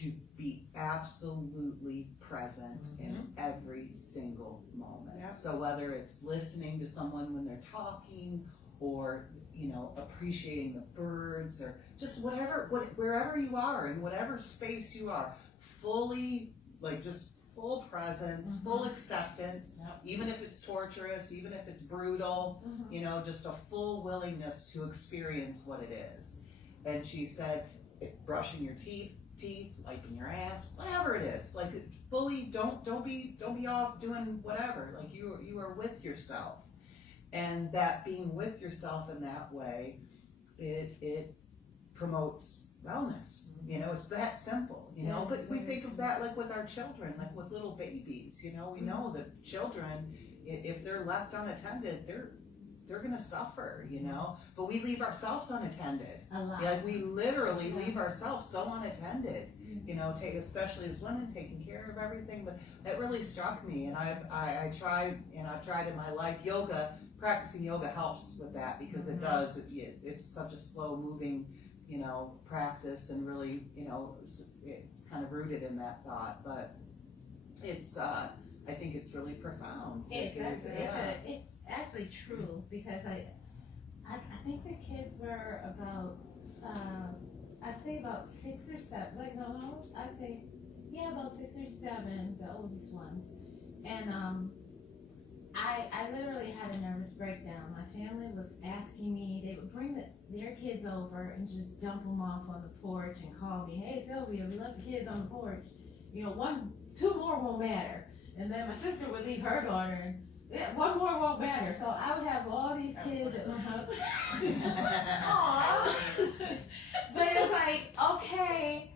to be absolutely present in every single moment. So whether it's listening to someone when they're talking, or appreciating the birds, or just wherever you are, in whatever space you are, fully, like, just full presence, full acceptance, even if it's torturous, even if it's brutal, just a full willingness to experience what it is. And she said, brushing your teeth, wiping your ass, whatever it is, like, fully, don't be off doing whatever, like, you are with yourself. And that being with yourself in that way, it promotes wellness. You know, it's that simple, you know, but we think of that like with our children, like with little babies, you know, we know that children, if they're left unattended, they're gonna suffer, you know, but we leave ourselves unattended. A lot. Like we literally leave ourselves so unattended, you know, especially as women, taking care of everything. But that really struck me, and I've tried in my life. Practicing yoga helps with that, because it does. It's such a slow moving, you know, practice, and really, you know, it's kind of rooted in that thought. But it's I think it's really profound. It's actually true, because I think the kids were about I'd say about 6 or 7. Like no, I'd say about 6 or 7, the oldest ones, and I literally had a nervous breakdown. My family was asking me, they would bring their kids over and just dump them off on the porch and call me, hey Sylvia, we left the kids on the porch. You know, 2 more won't matter. And then my sister would leave her daughter, and 1 more won't matter. So I would have all these kids at my house. Aww. But it's like, okay,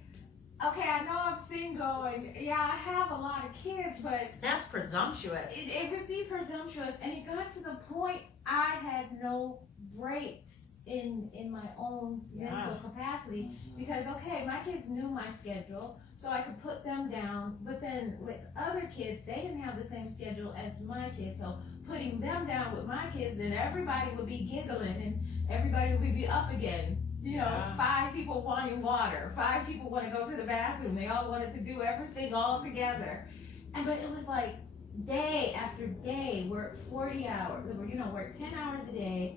I know I'm single, and I have a lot of kids, but That's presumptuous. it would be presumptuous, and it got to the point I had no breaks in my own mental capacity, because my kids knew my schedule, so I could put them down. But then with other kids, they didn't have the same schedule as my kids, so putting them down with my kids, then everybody would be giggling and everybody would be up again. You know, 5 people wanting water, 5 people want to go to the bathroom. They all wanted to do everything all together. But it was like day after day, work 40 hours, work 10 hours a day,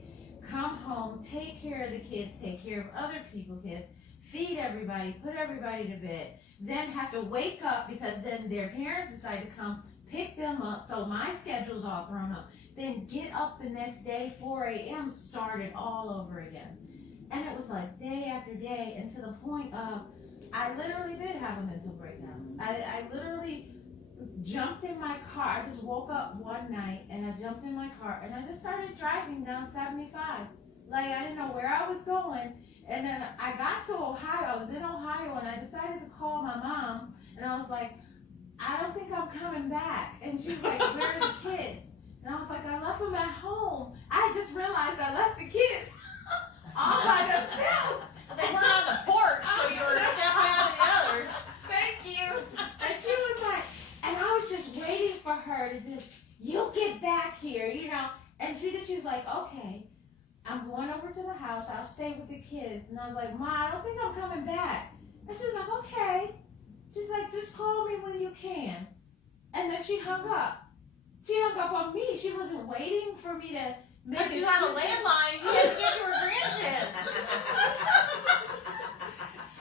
come home, take care of the kids, take care of other people's kids, feed everybody, put everybody to bed, then have to wake up because then their parents decide to come pick them up. So my schedule's all thrown up. Then get up the next day, 4 a.m., started all over again. And it was like day after day, and to the point of, I literally did have a mental breakdown. I literally jumped in my car. I just woke up one night and I jumped in my car and I just started driving down 75. Like I didn't know where I was going. And then I got to Ohio. I was in Ohio and I decided to call my mom, and I was like, I don't think I'm coming back. And she was like, where are the kids? And I was like, I left them at home. I just realized I left the kids all by themselves. They weren't on the porch, so you were a step out of the others. Thank you. And she was like, and I was just waiting for her to just, you get back here, you know. And she was like, okay, I'm going over to the house. I'll stay with the kids. And I was like, Ma, I don't think I'm coming back. And she was like, okay. She's like, just call me when you can. And then she hung up. She hung up on me. She wasn't waiting for me to make If you had a landline, you had to get to her grandkids.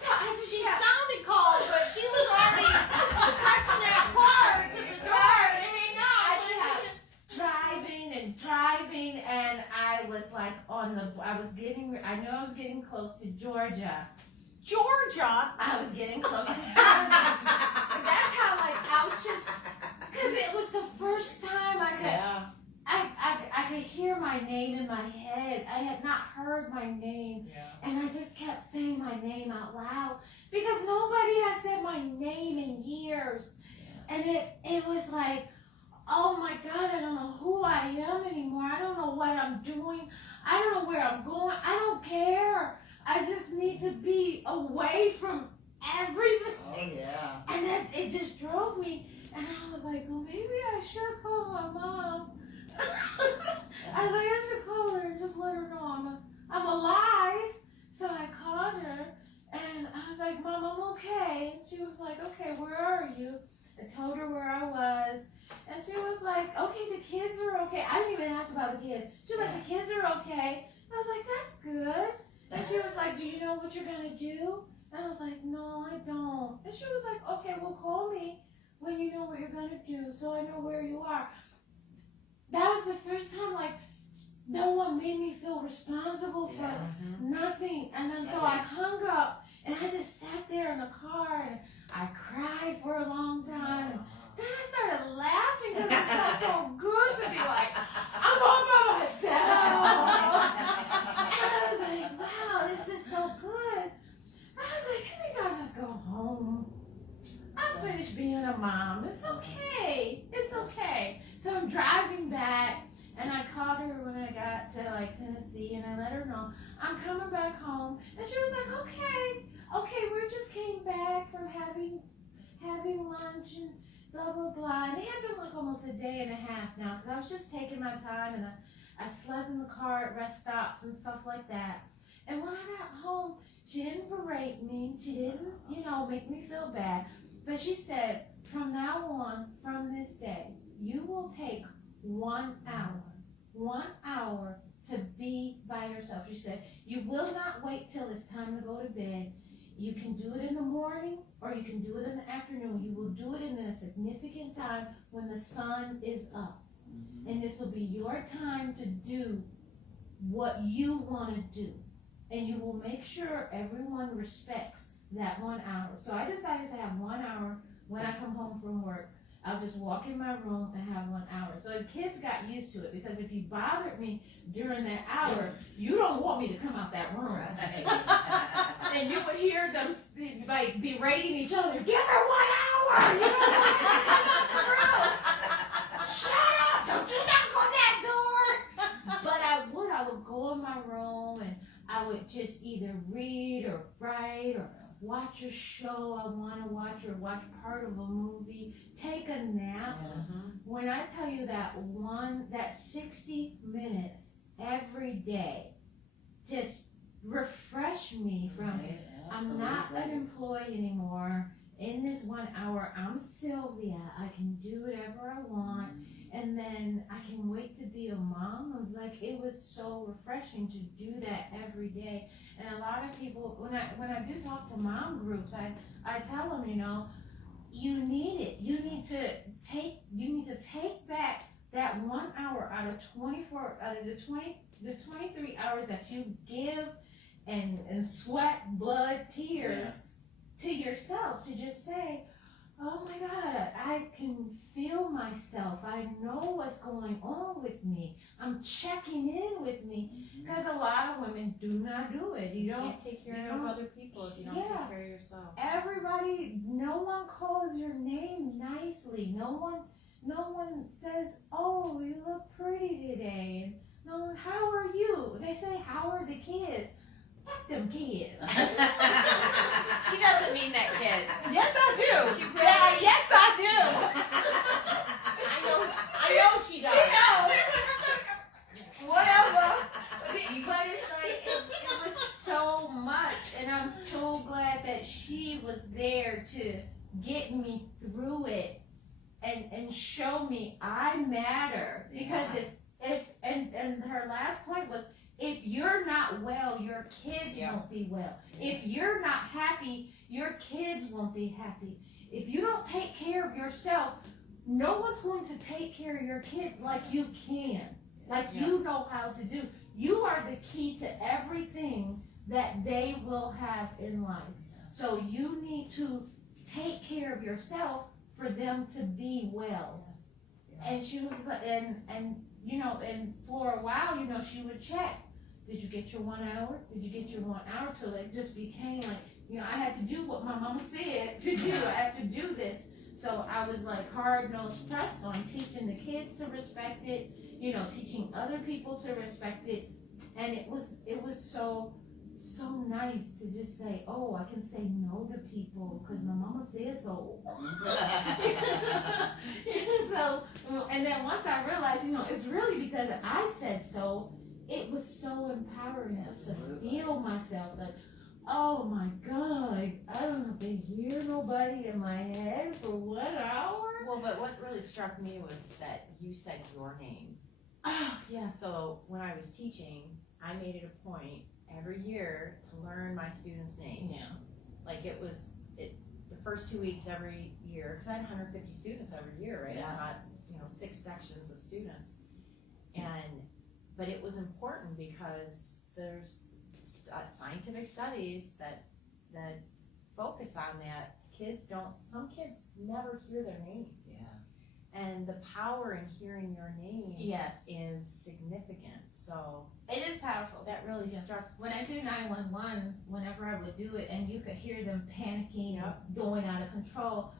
So I just She sounded cold, but she was already touching that part to the door to hang up. driving, and I was like I knew I was getting close to Georgia. Georgia? I was getting close to Georgia. That's how I was just, because it was the first time I could hear my name in my head. I had not heard my name, and I just kept saying my name out loud because nobody has said my name in years. And it was like, oh my God, I don't know who I am anymore. I don't know what I'm doing. I don't know where I'm going. I don't care. I just need to be away from everything. Oh yeah. And then it just drove me, and I was like, well, maybe I should call my mom. I was like, I should call her and just let her know I'm alive. So I called her, and I was like, Mom, I'm okay. And she was like, okay, where are you? I told her where I was, and she was like, okay, the kids are okay. I didn't even ask about the kids. She was like, the kids are okay. I was like, that's good. And she was like, do you know what you're going to do? And I was like, no, I don't. And she was like, okay, well, call me when you know what you're going to do so I know where you are. That was the first time, like, no one made me feel responsible for nothing. And then so I hung up, and I just sat there in the car, and I cried for a long time. Then I started laughing because it felt so good to be like, I'm all by myself. And I was like, wow, this is so good. I was finished being a mom. It's okay. It's okay. So I'm driving back, and I called her when I got to like Tennessee, and I let her know I'm coming back home, and she was like, okay, we just came back from having lunch and blah blah blah. And it had been like almost a day and a half now, because I was just taking my time, and I slept in the car at rest stops and stuff like that. And when I got home, she didn't berate me. She didn't, make me feel bad. But she said, from now on, from this day, you will take 1 hour to be by yourself. She said, you will not wait till it's time to go to bed. You can do it in the morning or you can do it in the afternoon. You will do it in a significant time when the sun is up. And this will be your time to do what you want to do. And you will make sure everyone respects that 1 hour. So I decided to have 1 hour when I come home from work. I'll just walk in my room and have 1 hour. So the kids got used to it, because if you bothered me during that hour, you don't want me to come out that room. And you would hear them like berating each other. Give her 1 hour! You don't want her to come out the room! Shut up! Don't you not go that door! But I would go in my room and I would just either read or write or watch a show I want to watch, or watch part of a movie, take a nap. When I tell you that 60 minutes every day just refresh me from, I'm not an employee anymore. In this 1 hour, I'm Sylvia. I can do whatever I want. And then I can wait to be a mom. I was like, it was so refreshing to do that every day. And a lot of people, when I do talk to mom groups, I tell them, you need it. You need to take back that 1 hour out of the 23 hours that you give and sweat, blood, tears to yourself, to just say, oh my God, I can feel myself. I know what's going on with me. I'm checking in with me. Because a lot of women do not do it. You can't take care of other people if you don't take care of yourself. Everybody, no one calls your name nicely. No one says, oh, you look pretty today. And no one, how are you? They say, how are the kids? Fuck them kids. She doesn't mean that, kids. Yes, I do. She Yes, I do. I know she does. She knows. Whatever. But it's like, it was so much. And I'm so glad that she was there to get me through it and show me I matter. Because if her last point was, if you're not well, your kids won't be well. If you're not happy, your kids won't be happy. If you don't take care of yourself, no one's going to take care of your kids like you can, like you know how to do. You are the key to everything that they will have in life. So you need to take care of yourself for them to be well. And she was, and for a while, she would check. Did you get your 1 hour? Did you get your 1 hour? Till it just became like, I had to do what my mama said to do. I have to do this. So I was like hard-nosed pressed on teaching the kids to respect it, teaching other people to respect it. And it was so nice to just say, oh, I can say no to people because my mama said so. So, and then once I realized, it's really because I said so. It was so empowering just to feel myself like, oh my God, I don't have to hear nobody in my head for 1 hour. Well, but what really struck me was that you said your name. Oh, yeah. So when I was teaching, I made it a point every year to learn my students' names. Yeah. Like the first 2 weeks every year, because I had 150 students every year, right? I taught, 6 sections of students. But it was important because there's scientific studies that focus on that. Some kids never hear their names. Yeah. And the power in hearing your name is significant. So it is powerful. That really struck. When I do 911, whenever I would do it and you could hear them panicking or going out of control,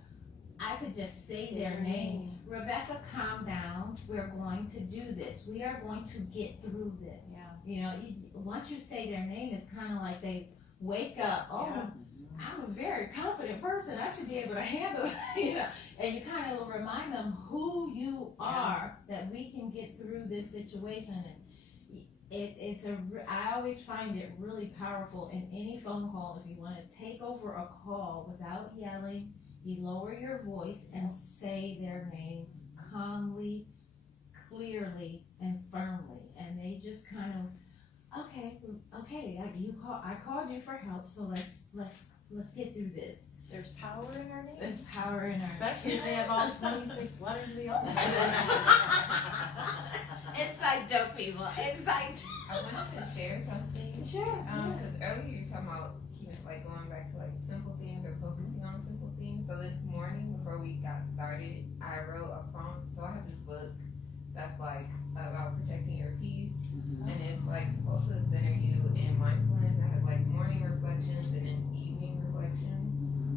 I could just say their name. Rebecca, calm down. We're going to do this. We are going to get through this. Yeah. You know, once you say their name, it's kind of like they wake up. Oh, Yeah. I'm a very confident person. I should be able to handle it. You know, and you kind of remind them who you are, that we can get through this situation. And I always find it really powerful in any phone call. If you want to take over a call without yelling, you lower your voice and say their name calmly, clearly, and firmly. And they just kind of, okay, I called you for help, so let's get through this. There's power in our name. There's power in our Especially if they have all 26 letters of the alphabet. Inside joke, people. Inside joke. I wanted to share something. Sure. Because earlier you were talking about keeping, like, going back to like simple things or focusing on simple things. So this morning before we got started, I wrote a prompt. So I have this book that's like about protecting your peace, and it's like supposed to center you in mindfulness. It has like morning reflections and then evening reflections.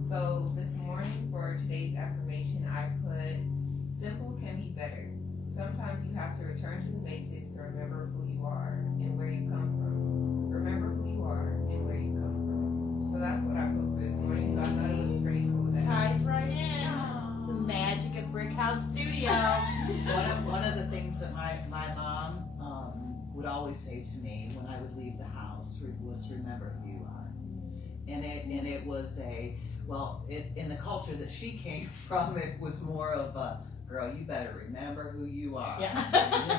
So this morning for today's affirmation, I put, simple can be better. Sometimes you have to return to the basics to remember who you are and where you come from. Remember who you are and where you come from. So that's what I put for this morning. So I thought it was pretty cool. Ties right in. The magic of Brickhouse Studio. One of the things that my mom would always say to me when I would leave the house was, remember who you are. And it was in the culture that she came from, it was more of a, girl, you better remember who you are. Yeah.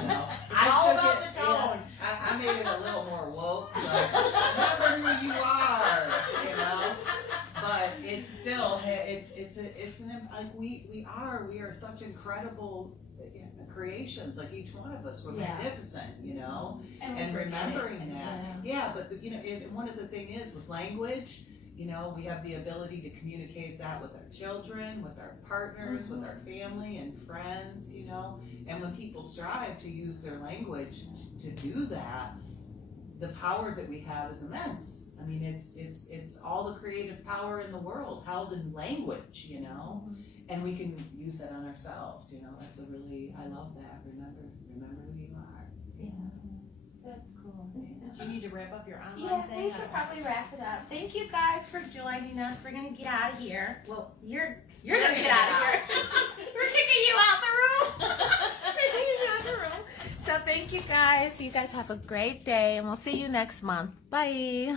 You know? It's all about the tone. I made it a little more woke, like, remember who you are, you know? But it's still, we are such incredible creations, like each one of us, we're magnificent, you know? And remembering that. But you know, one of the thing is with language, you know, we have the ability to communicate that with our children, with our partners, with our family and friends, you know? And when people strive to use their language to do that, the power that we have is immense. I mean, it's all the creative power in the world held in language, you know? And we can use that on ourselves, you know? I love that. Remember who you are. Yeah, that's cool. Do you need to wrap up your online Yeah, thing? we should probably wrap it up. Thank you guys for joining us. We're gonna get out of here. Well, you're gonna get out of here. We're kicking you out the room. We're kicking you out the room. So thank you guys. You guys have a great day, and we'll see you next month. Bye.